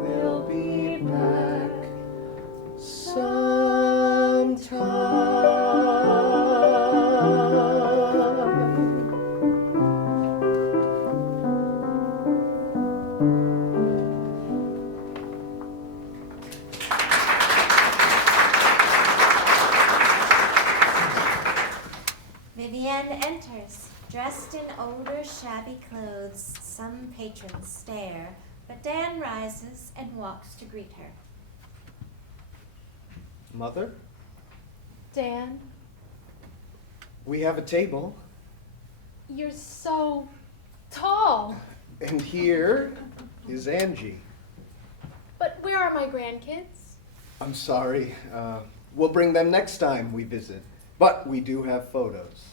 we'll be back sometime. Vivienne enters, dressed in older, shabby clothes. Some patrons stare, but Dan rises and walks to greet her. Mother, Dan, we have a table, you're so tall. and here is Angie. But where are my grandkids? I'm sorry. We'll bring them next time we visit. But we do have photos.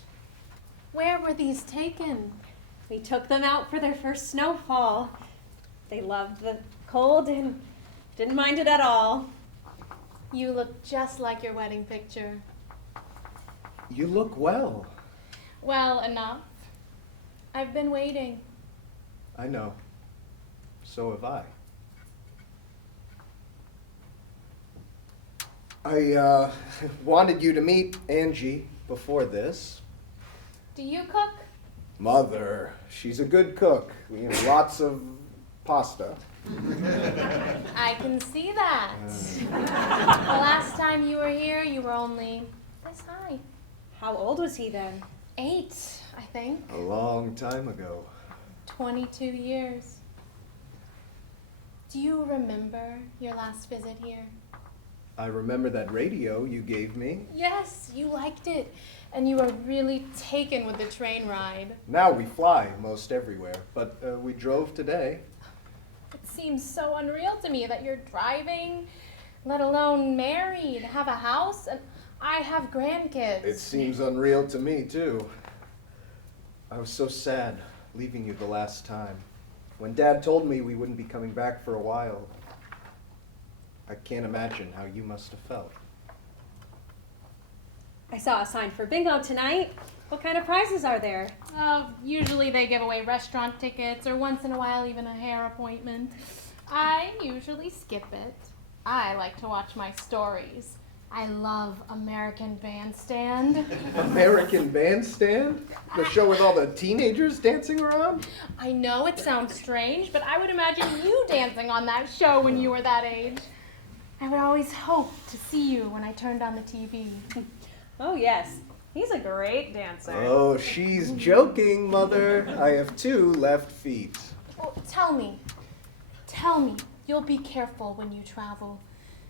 Where were these taken? We took them out for their first snowfall. They loved the cold and didn't mind it at all. You look just like your wedding picture. You look well. Well enough. I've been waiting. I know. So have I. I wanted you to meet Angie before this. Do you cook? Mother, she's a good cook. We have lots of pasta. I can see that. The last time you were here, you were only this high. How old was he then? 8, I think. A long time ago. 22 years. Do you remember your last visit here? I remember that radio you gave me. Yes, you liked it. And you were really taken with the train ride. Now we fly most everywhere, but we drove today. It seems so unreal to me that you're driving let alone married, have a house, and I have grandkids. It seems unreal to me, too. I was so sad leaving you the last time. When Dad told me we wouldn't be coming back for a while, I can't imagine how you must have felt. I saw a sign for bingo tonight. What kind of prizes are there? Usually they give away restaurant tickets or once in a while even a hair appointment. I usually skip it. I like to watch my stories. I love American Bandstand. American Bandstand? The show with all the teenagers dancing around? I know it sounds strange, but I would imagine you dancing on that show when you were that age. I would always hope to see you when I turned on the TV. Oh, yes. He's a great dancer. Oh, she's joking, Mother. I have 2 left feet. Oh, tell me, you'll be careful when you travel.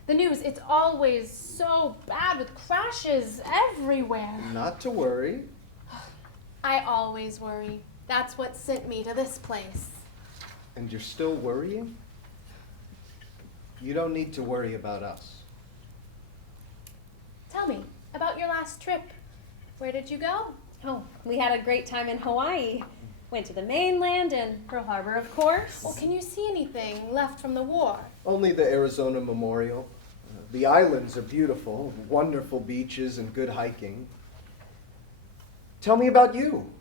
The news, it's always so bad with crashes everywhere. Not to worry. I always worry. That's what sent me to this place. And you're still worrying? You don't need to worry about us. Tell me about your last trip. Where did you go? Oh, we had a great time in Hawaii. Went to the mainland and Pearl Harbor, of course. Well, can you see anything left from the war? Only the Arizona Memorial. The islands are beautiful, wonderful beaches and good hiking. Tell me about you.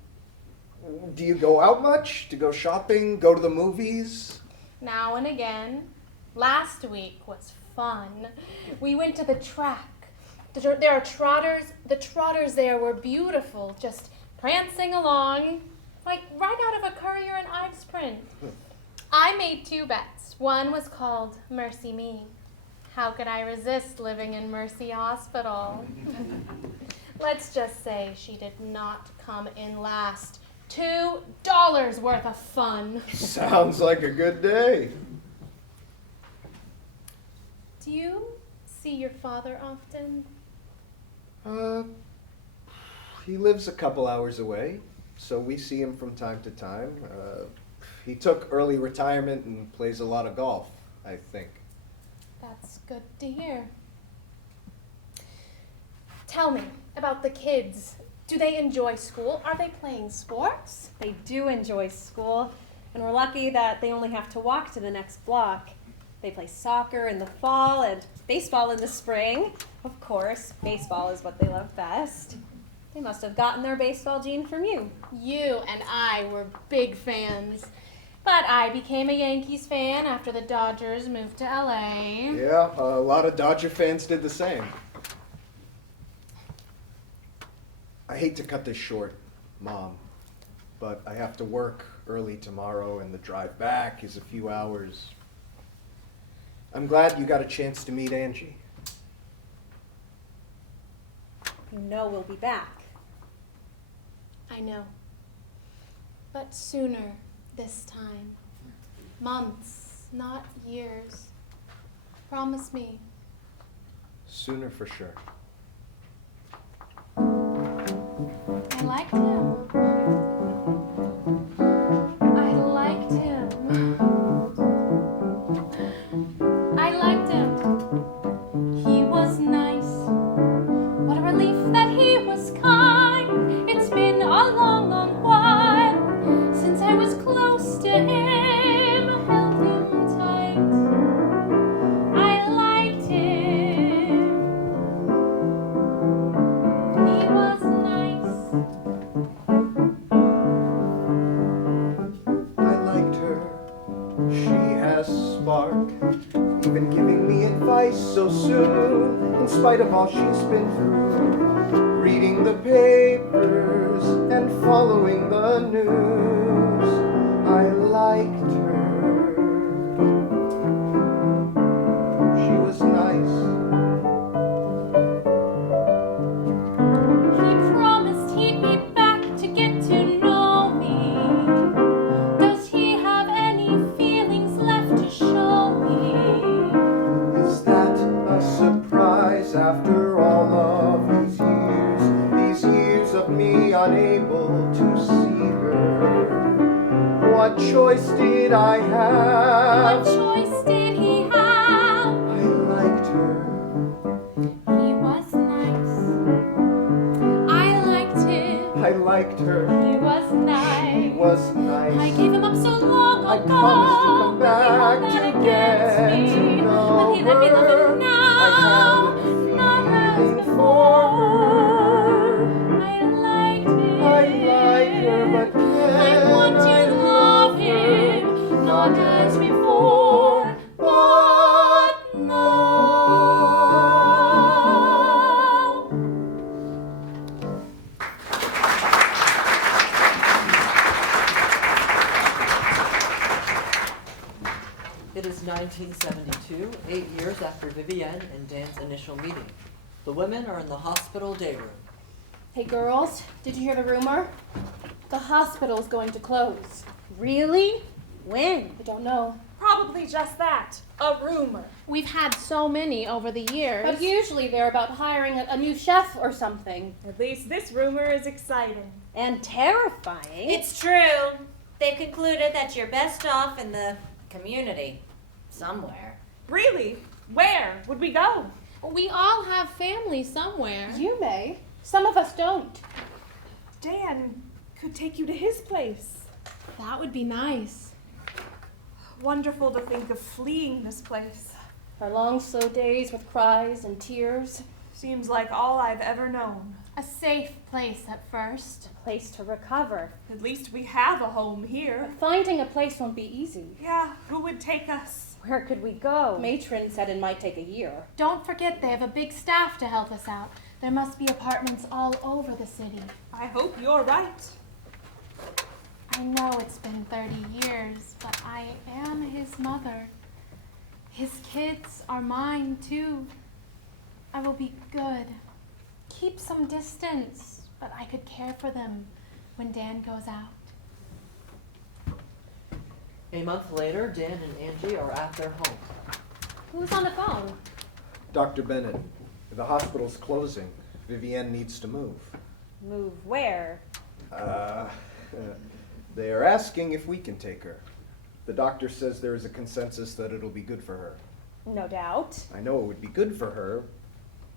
Do you go out much? To go shopping? Go to the movies? Now and again. Last week was fun. We went to the track. There are trotters. The trotters there were beautiful, just prancing along, like right out of a Courier and Ives print. I made 2 bets. One was called Mercy Me. How could I resist living in Mercy Hospital? Let's just say she did not come in last. $2 worth of fun. Sounds like a good day. Do you see your father often? He lives a couple hours away, so we see him from time to time. He took early retirement and plays a lot of golf, I think. That's good to hear. Tell me about the kids. Do they enjoy school? Are they playing sports? They do enjoy school, and we're lucky that they only have to walk to the next block. They play soccer in the fall and baseball in the spring. Of course, baseball is what they love best. They must have gotten their baseball gene from you. You and I were big fans. But I became a Yankees fan after the Dodgers moved to LA. Yeah, a lot of Dodger fans did the same. I hate to cut this short, Mom, but I have to work early tomorrow and the drive back is a few hours. I'm glad you got a chance to meet Angie. You know we'll be back. I know. But sooner this time. Months, not years. Promise me. Sooner for sure. I liked him. I liked him. I liked him. He was nice. What a relief that he was kind. It's been a long, long while since I was close to him, held him tight. I liked him. He was nice. I liked her. She has spark. Even giving me advice so soon, in spite of all she's been through. Reading the papers and following the news. I liked her. She was nice. He promised he'd be back to get to know me. Does he have any feelings left to show me? Is that a surprise after all of these years of me unable to see her? What choice did I have? What choice did he have? I liked her. and be loving now, not as before. I liked him. I like her, but I can want to love him, not as before, but now. It is 1972, 8 years after Vivienne and Dan's initial meeting. The women are in the hospital day room. Hey girls, did you hear the rumor? The hospital's going to close. Really? When? I don't know. Probably just that, a rumor. We've had so many over the years. But usually they're about hiring a new chef or something. At least this rumor is exciting. And terrifying. It's true. They've concluded that you're best off in the community somewhere. Really? Where would we go? We all have family somewhere. You may. Some of us don't. Dan could take you to his place. That would be nice. Wonderful to think of fleeing this place. Our long, slow days with cries and tears. Seems like all I've ever known. A safe place at first. A place to recover. At least we have a home here. But finding a place won't be easy. Yeah, who would take us? Where could we go? Matron said it might take a year. Don't forget they have a big staff to help us out. There must be apartments all over the city. I hope you're right. I know it's been 30 years, but I am his mother. His kids are mine, too. I will be good. Keep some distance, but I could care for them when Dan goes out. A month later, Dan and Angie are at their home. Who's on the phone? Dr. Bennett, the hospital's closing. Vivienne needs to move. Move where? They're asking if we can take her. The doctor says there is a consensus that it'll be good for her. No doubt. I know it would be good for her,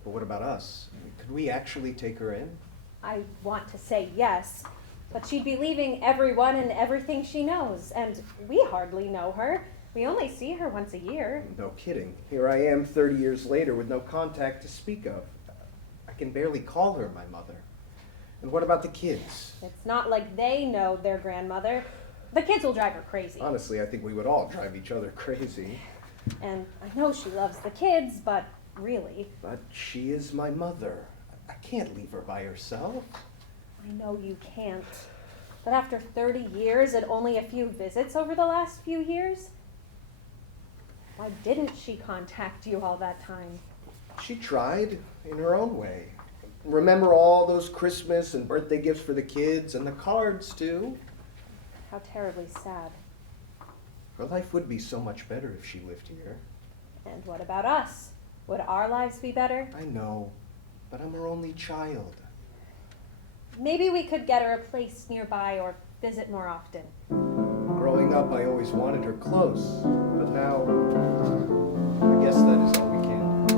but what about us? Could we actually take her in? I want to say yes, but she'd be leaving everyone and everything she knows, and we hardly know her. We only see her once a year. No kidding. Here I am 30 years later with no contact to speak of. I can barely call her my mother. And what about the kids? It's not like they know their grandmother. The kids will drive her crazy. Honestly, I think we would all drive each other crazy. And I know she loves the kids, but really. But she is my mother. I can't leave her by herself. I know you can't. But after 30 years and only a few visits over the last few years, why didn't she contact you all that time? She tried in her own way. Remember all those Christmas and birthday gifts for the kids and the cards too? How terribly sad. Her life would be so much better if she lived here. And what about us? Would our lives be better? I know, but I'm her only child. Maybe we could get her a place nearby or visit more often. Growing up, I always wanted her close, but now, I guess that is all we can do.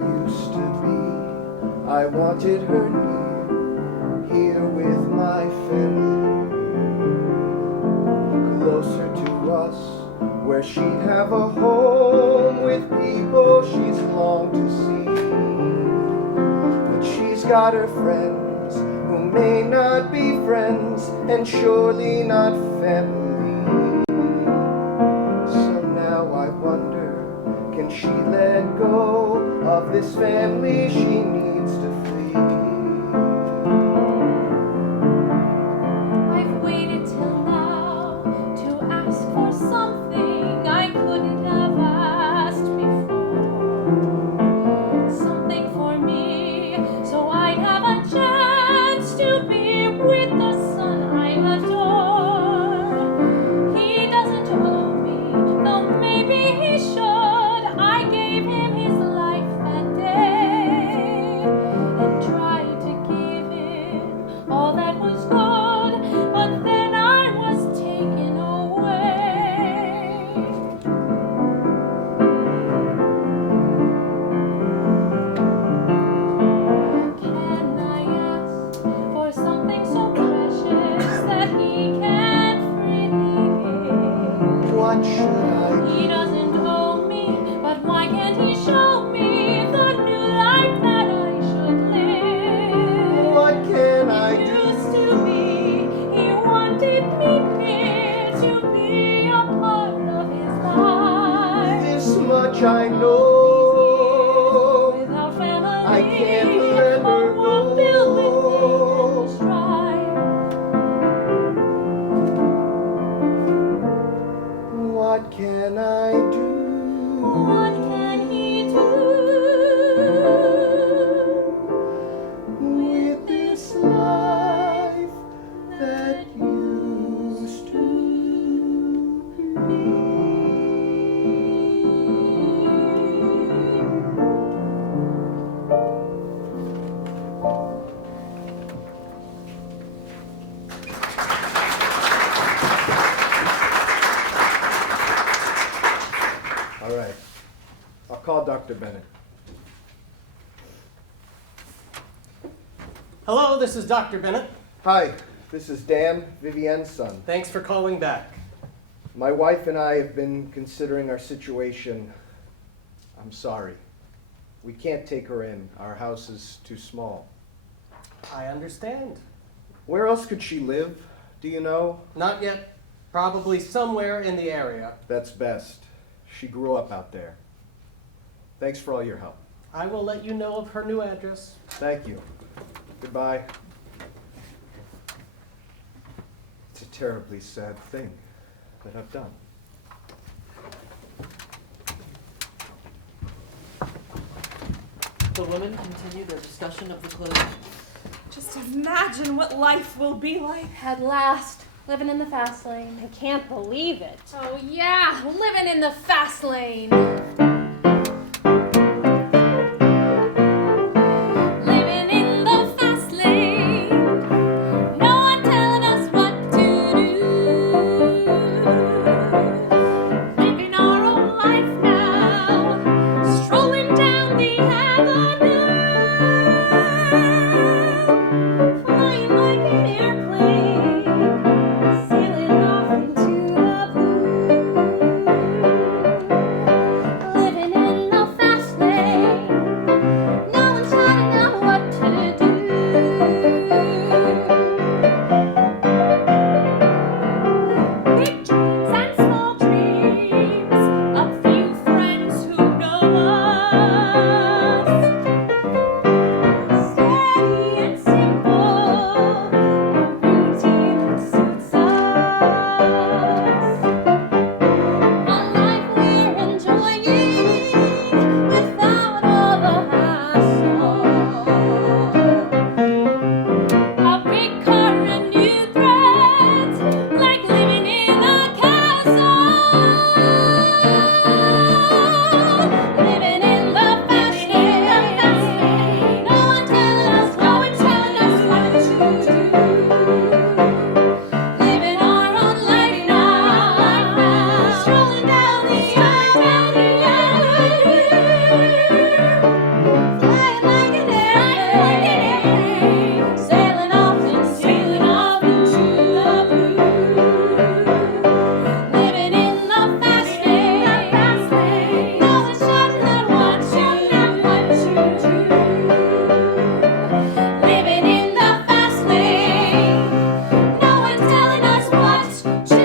It used to be, I wanted her near, here with my family, closer to us, where she'd have a home with people she's longed to see. But she's got her friends who may not be friends and surely not family. So now I wonder, can she let go of this family she needs to flee? I've waited till now to ask for something I couldn't have asked before. Something for me, so I'd have a chance to be with the son I adore. He doesn't owe me, though maybe he should. I gave him his life that day. Dr. Bennett. Hello, this is Dr. Bennett. Hi, this is Dan, Vivienne's son. Thanks for calling back. My wife and I have been considering our situation. I'm sorry. We can't take her in. Our house is too small. I understand. Where else could she live? Do you know? Not yet. Probably somewhere in the area. That's best. She grew up out there. Thanks for all your help. I will let you know of her new address. Thank you. Goodbye. It's a terribly sad thing that I've done. The women continue their discussion of the closing. Just imagine what life will be like. At last, living in the fast lane. I can't believe it. Oh yeah, living in the fast lane. Living in the fast lane. No one telling us what to do. Living our own life now. Strolling down the avenue. Flying like an airplane. Sailing off into the blue. Living in the fast lane. No one's telling us what to do. Big dreams and small dreams. A few friends who know us. Steady and simple. A routine that suits us. A life we're enjoying without all the hassle. A big car and new threads, like living in a castle. Living in the fast lane. No one telling us what to do. Living our own life now. Strolling down the avenue. Flying like an airplane. Sailing off into the blue. Living in the fast lane. No one's shouting out what to do. Living in the fast lane. No one's telling us what to do.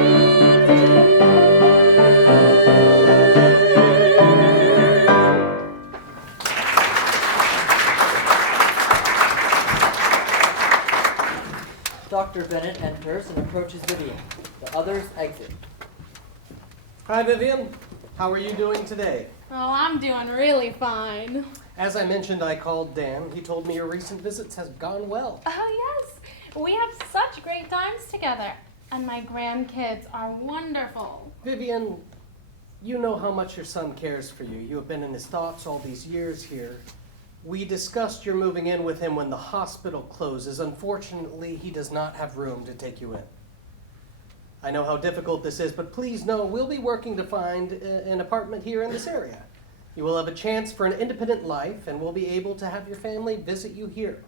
Dr. Bennett enters and approaches Vivienne. The others exit. Hi, Vivienne. How are you doing today? Oh, I'm doing really fine. As I mentioned, I called Dan. He told me your recent visits has gone well. Oh yes, we have such great times together. And my grandkids are wonderful. Vivienne, you know how much your son cares for you. You have been in his thoughts all these years here. We discussed your moving in with him when the hospital closes. Unfortunately, he does not have room to take you in. I know how difficult this is, but please know we'll be working to find an apartment here in this area. You will have a chance for an independent life, and we'll be able to have your family visit you here.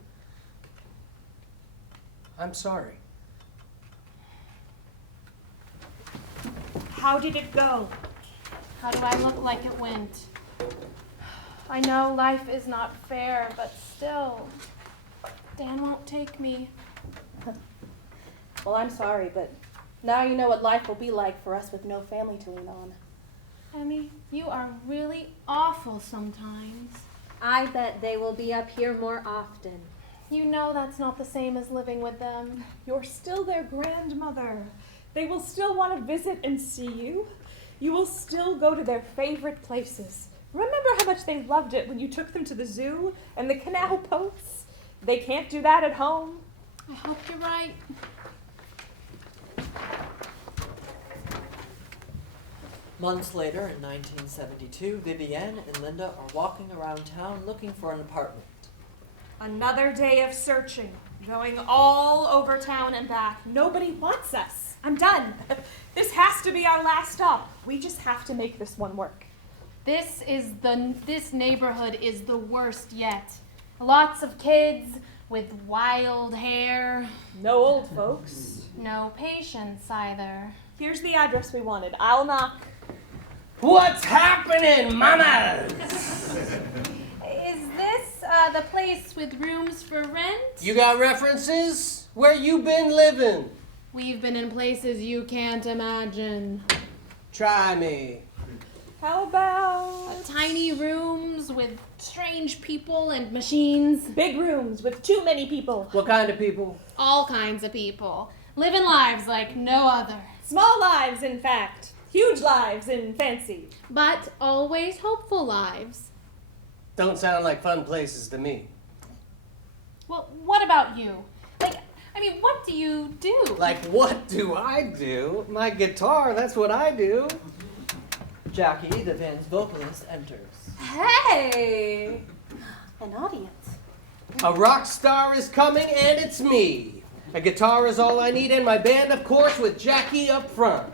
I'm sorry. How did it go? How do I look like it went? I know life is not fair, but still, Dan won't take me. Well, I'm sorry, but now you know what life will be like for us with no family to lean on. Emmy, you are really awful sometimes. I bet they will be up here more often. You know that's not the same as living with them. You're still their grandmother. They will still want to visit and see you. You will still go to their favorite places. Remember how much they loved it when you took them to the zoo and the canal boats? They can't do that at home. I hope you're right. Months later, in 1972, Vivienne and Linda are walking around town looking for an apartment. Another day of searching, going all over town and back. Nobody wants us. I'm done. This has to be our last stop. We just have to make this one work. This neighborhood is the worst yet. Lots of kids with wild hair. No old folks. No patients either. Here's the address we wanted. I'll knock. What's happening, mamas? Is this the place with rooms for rent? You got references? Where you been living? We've been in places you can't imagine. Try me. How about Tiny rooms with strange people and machines. big rooms with too many people? What kind of people? All kinds of people. Living lives like no other. Small lives, in fact. Huge lives in fancy. But always hopeful lives. Don't sound like fun places to me. Well, what about you? What do you do? Like, what do I do? My guitar, that's what I do. Jackie, the band's vocalist, enters. Hey! An audience. A rock star is coming, and it's me. A guitar is all I need, and my band, of course, with Jackie up front.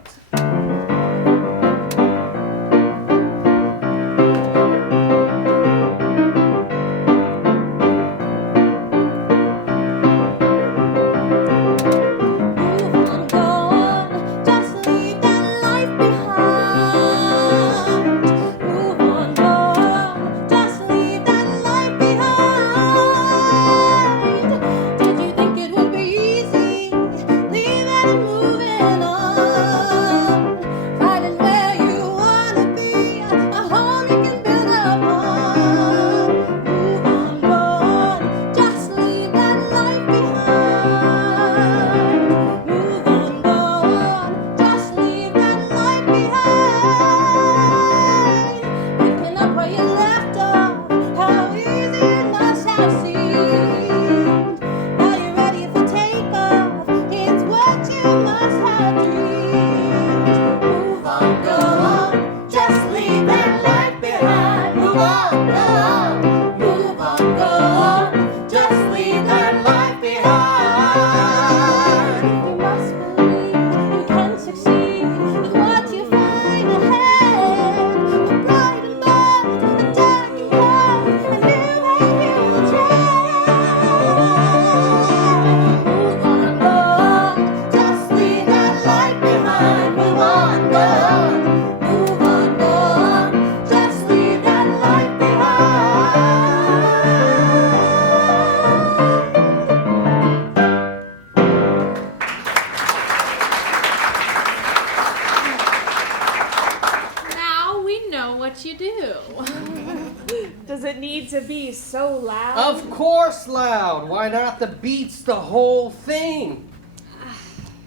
Does it need to be so loud? Of course loud. Why not? The beat's the whole thing.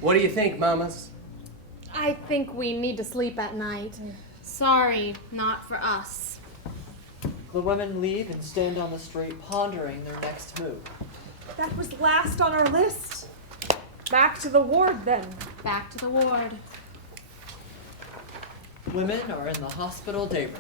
What do you think, mamas? I think we need to sleep at night. Sorry, not for us. The women leave and stand on the street pondering their next move. That was last on our list. Back to the ward, then. Back to the ward. Women are in the hospital day room.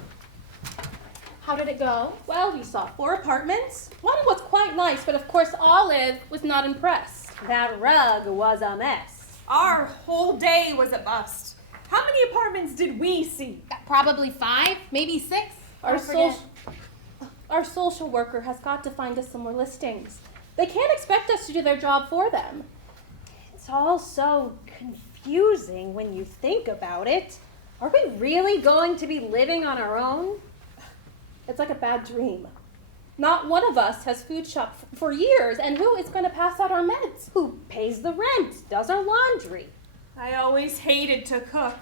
How did it go? Well, we saw 4 apartments. One was quite nice, but of course Olive was not impressed. That rug was a mess. Our whole day was a bust. How many apartments did we see? Probably 5, maybe 6. Our social worker has got to find us some more listings. They can't expect us to do their job for them. It's all so confusing when you think about it. Are we really going to be living on our own? It's like a bad dream. Not one of us has food shop for years, and who is going to pass out our meds? Who pays the rent, does our laundry? I always hated to cook,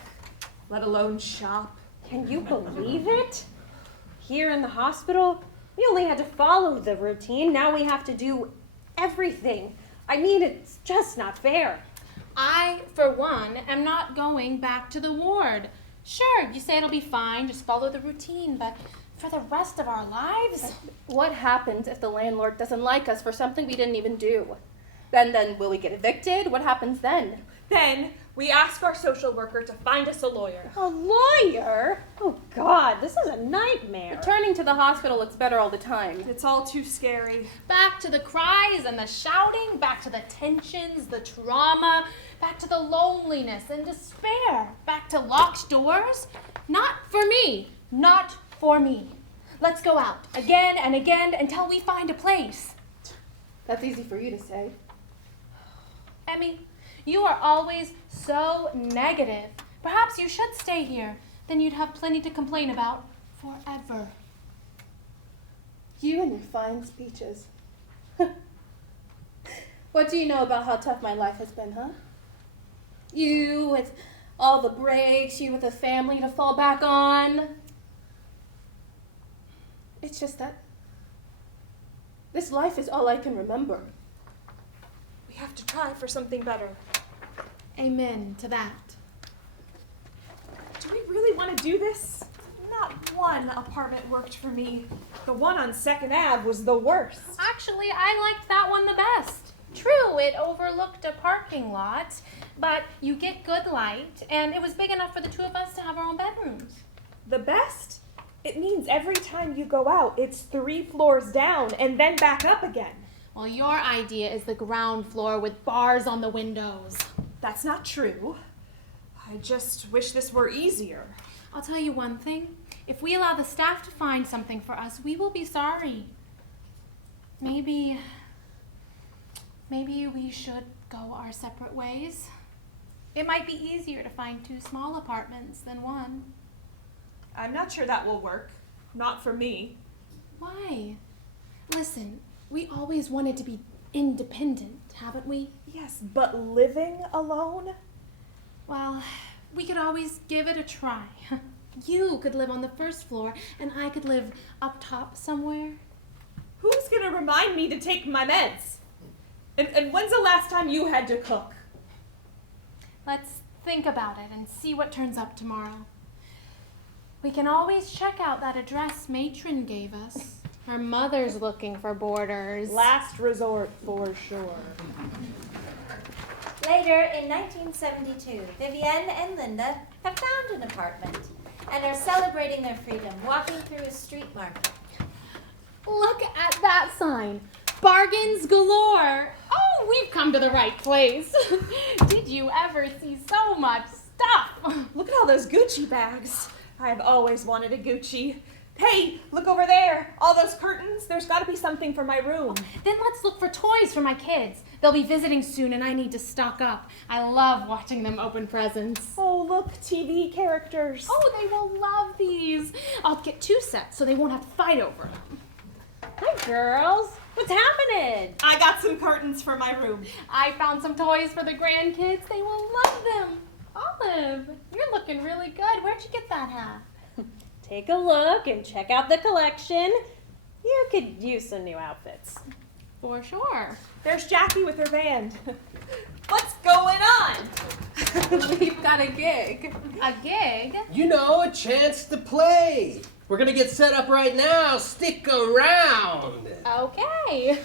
let alone shop. Can you believe it? Here in the hospital, we only had to follow the routine. Now we have to do everything. I mean, it's just not fair. I, for one, am not going back to the ward. Sure, you say it'll be fine, just follow the routine, but for the rest of our lives? What happens if the landlord doesn't like us for something we didn't even do? Then will we get evicted? What happens then? Then we ask our social worker to find us a lawyer. A lawyer? Oh God, this is a nightmare. Returning to the hospital looks better all the time. It's all too scary. Back to the cries and the shouting, back to the tensions, the trauma, back to the loneliness and despair, back to locked doors. Not for me, not for me. Let's go out again and again until we find a place. That's easy for you to say. Emmy, you are always so negative. Perhaps you should stay here. Then you'd have plenty to complain about forever. You and your fine speeches. What do you know about how tough my life has been, huh? You with all the breaks, you with a family to fall back on. It's just that this life is all I can remember. We have to try for something better. Amen to that. Do we really want to do this? Not one apartment worked for me. The one on 2nd Ave was the worst. Actually, I liked that one the best. True, it overlooked a parking lot, but you get good light, and it was big enough for the two of us to have our own bedrooms. The best? It means every time you go out, it's 3 floors down and then back up again. Well, your idea is the ground floor with bars on the windows. That's not true. I just wish this were easier. I'll tell you one thing. If we allow the staff to find something for us, we will be sorry. Maybe we should go our separate ways. It might be easier to find 2 small apartments than one. I'm not sure that will work. Not for me. Why? Listen, we always wanted to be independent, haven't we? Yes, but living alone? Well, we could always give it a try. You could live on the 1st floor, and I could live up top somewhere. Who's gonna remind me to take my meds? And when's the last time you had to cook? Let's think about it and see what turns up tomorrow. We can always check out that address Matron gave us. Her mother's looking for boarders. Last resort, for sure. Later, in 1972, Vivienne and Linda have found an apartment and are celebrating their freedom, walking through a street market. Look at that sign. Bargains galore. Oh, we've come to the right place. Did you ever see so much stuff? Look at all those Gucci bags. I've always wanted a Gucci. Hey, look over there. All those curtains. There's got to be something for my room. Then let's look for toys for my kids. They'll be visiting soon and I need to stock up. I love watching them open presents. Oh, look, TV characters. Oh, they will love these. I'll get 2 sets so they won't have to fight over them. Hi, girls. What's happening? I got some curtains for my room. I found some toys for the grandkids. They will love them. Olive, you're looking really good. Where'd you get that hat? Take a look and check out the collection. You could use some new outfits. For sure. There's Jackie with her band. What's going on? We've got a gig. A gig? You know, a chance to play. We're gonna get set up right now. Stick around. Okay.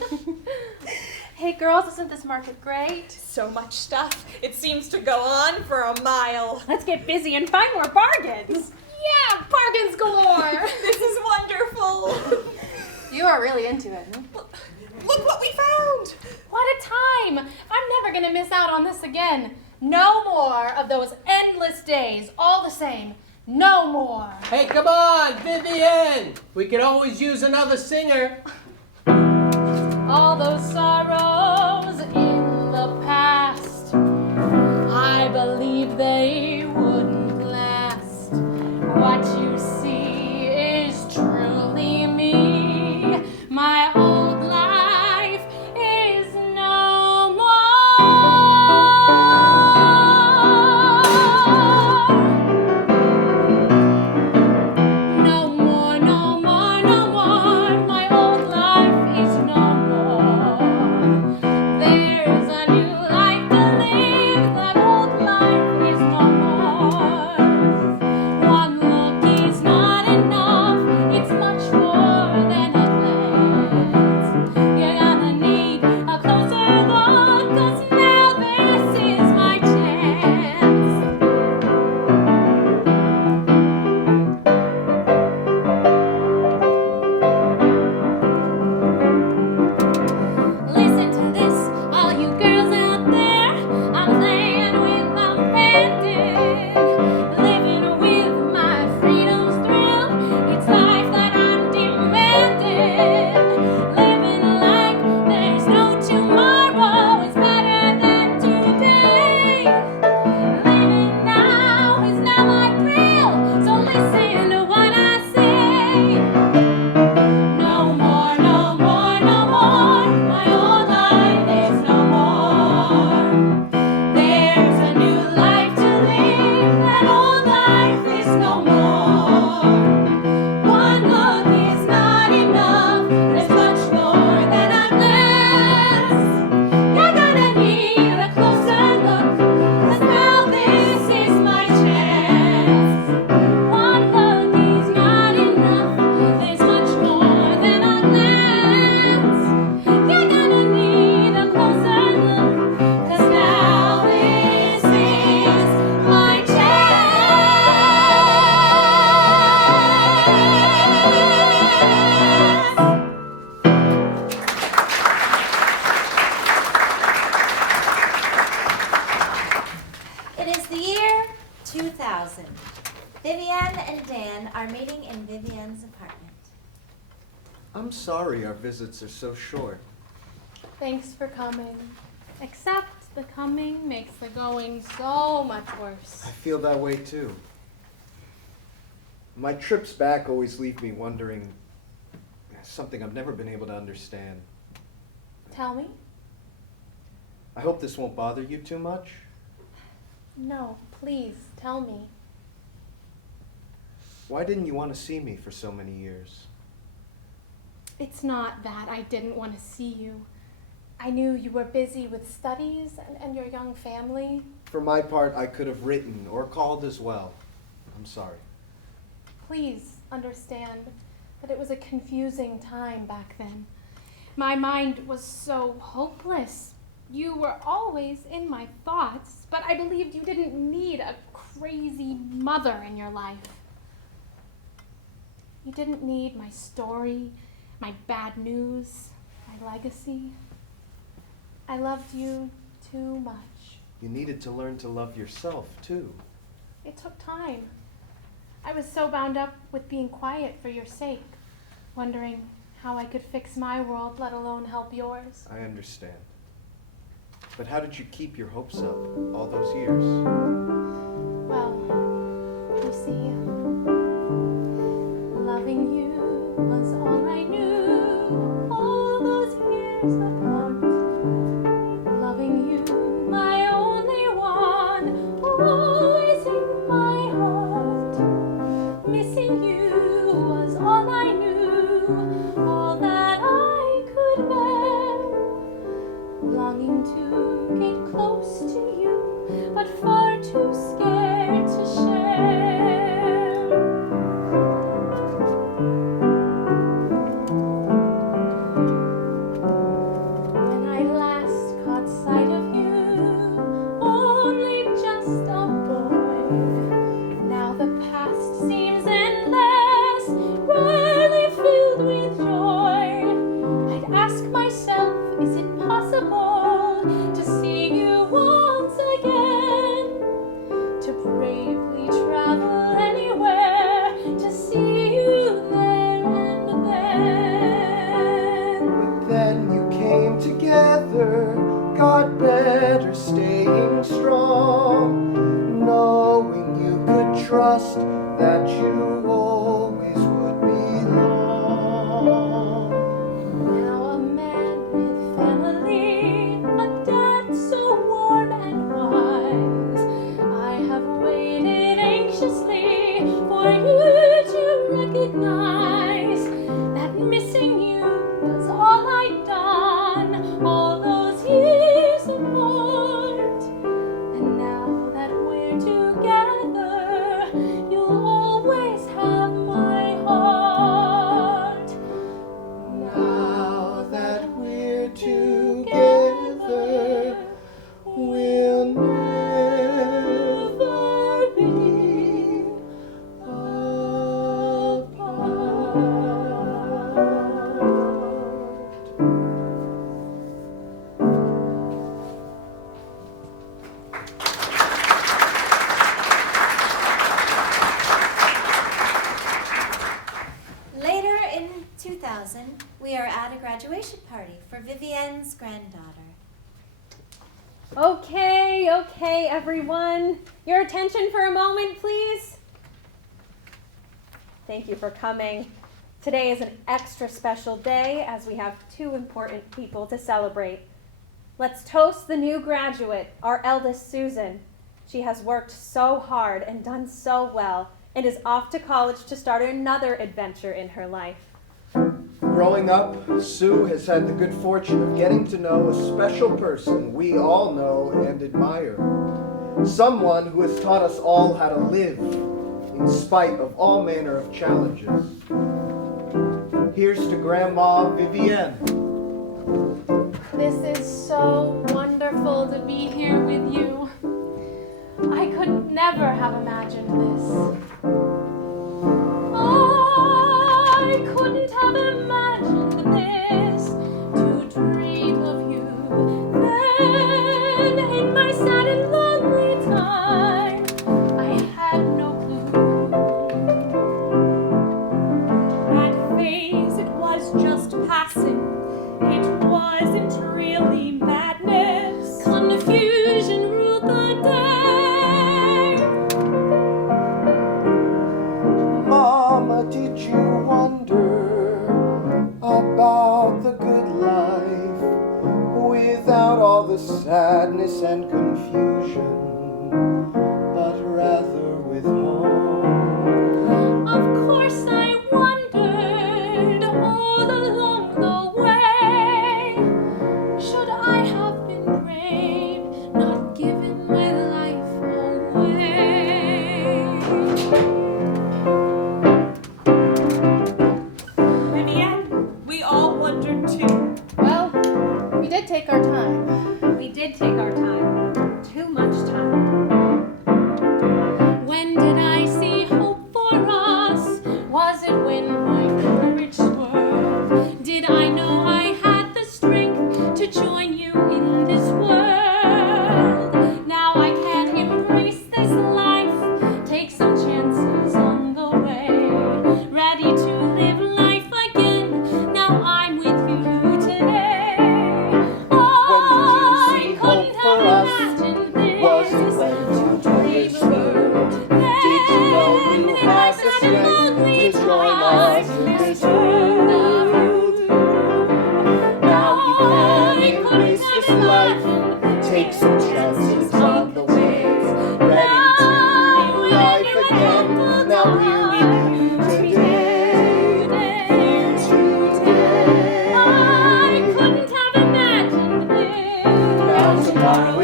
Hey girls, isn't this market great? So much stuff. It seems to go on for a mile. Let's get busy and find more bargains. Yeah, bargains galore. This is wonderful. You are really into it, huh? Look what we found. What a time. I'm never going to miss out on this again. No more of those endless days, all the same. No more. Hey, come on, Vivienne. We could always use another singer. All those sorrows in the past, I believe they wouldn't last. What you see is truly me. My old life is no more. No more, no more, no more. My old life is no more. Vivienne and Dan are meeting in Vivienne's apartment. I'm sorry our visits are so short. Thanks for coming. Except the coming makes the going so much worse. I feel that way too. My trips back always leave me wondering something I've never been able to understand. Tell me? I hope this won't bother you too much. No, please, tell me. Why didn't you want to see me for so many years? It's not that I didn't want to see you. I knew you were busy with studies and your young family. For my part, I could have written or called as well. I'm sorry. Please understand that it was a confusing time back then. My mind was so hopeless. You were always in my thoughts, but I believed you didn't need a crazy mother in your life. You didn't need my story, my bad news, my legacy. I loved you too much. You needed to learn to love yourself, too. It took time. I was so bound up with being quiet for your sake, wondering how I could fix my world, let alone help yours. I understand. But how did you keep your hopes up all those years? Well, you see, loving you was all I knew all those years apart. Loving you, my only one, always in my heart. Missing you was all I knew, all that I could bear. Longing to get close to you, but far too scared to share. When I last caught sight of you, only just a boy, now the past seems endless, rarely filled with joy. I'd ask myself, is it possible to see you once again? To bravely travel anywhere, to see you there and then. But then you came together, got better staying strong, knowing you could trust that you always would belong. Now a man with family, a dad so warm and wise. I have waited anxiously for you to recognize that missing you was all I'd done all those years apart. And now that we're together, you'll always have my heart. Now that we're together, we'll never be apart. Later in 2000, we are at a graduation party for Vivienne's granddaughter. Okay, everyone. Your attention for a moment, please. Thank you for coming. Today is an extra special day as we have two important people to celebrate. Let's toast the new graduate, our eldest Susan. She has worked so hard and done so well and is off to college to start another adventure in her life. Growing up, Sue has had the good fortune of getting to know a special person we all know and admire. Someone who has taught us all how to live in spite of all manner of challenges. Here's to Grandma Vivienne. This is so wonderful to be here with you. I could never have imagined this. I couldn't have imagined this, to dream of you then in my sad and lonely time. I had no clue without all the sadness and confusion, but rather with home. Of course I wondered all along the way, should I have been brave, not given my life away? Vivienne, we all wondered too. Well, we did take our time. We did take our time. Too much time. When did I see hope for us? Was it when my courage swerved? Did I know I had the strength to join you in this world? Now I can embrace this life, take some chances on the way. Ready to live life again, now I'm with you today. I couldn't have imagined this. Was it when you told us so? Did you know you had the strength to join us in this world? Now you can embrace this life, take some chances on the way. Ready to live life again, now we're with you today. I couldn't have imagined this. Now tomorrow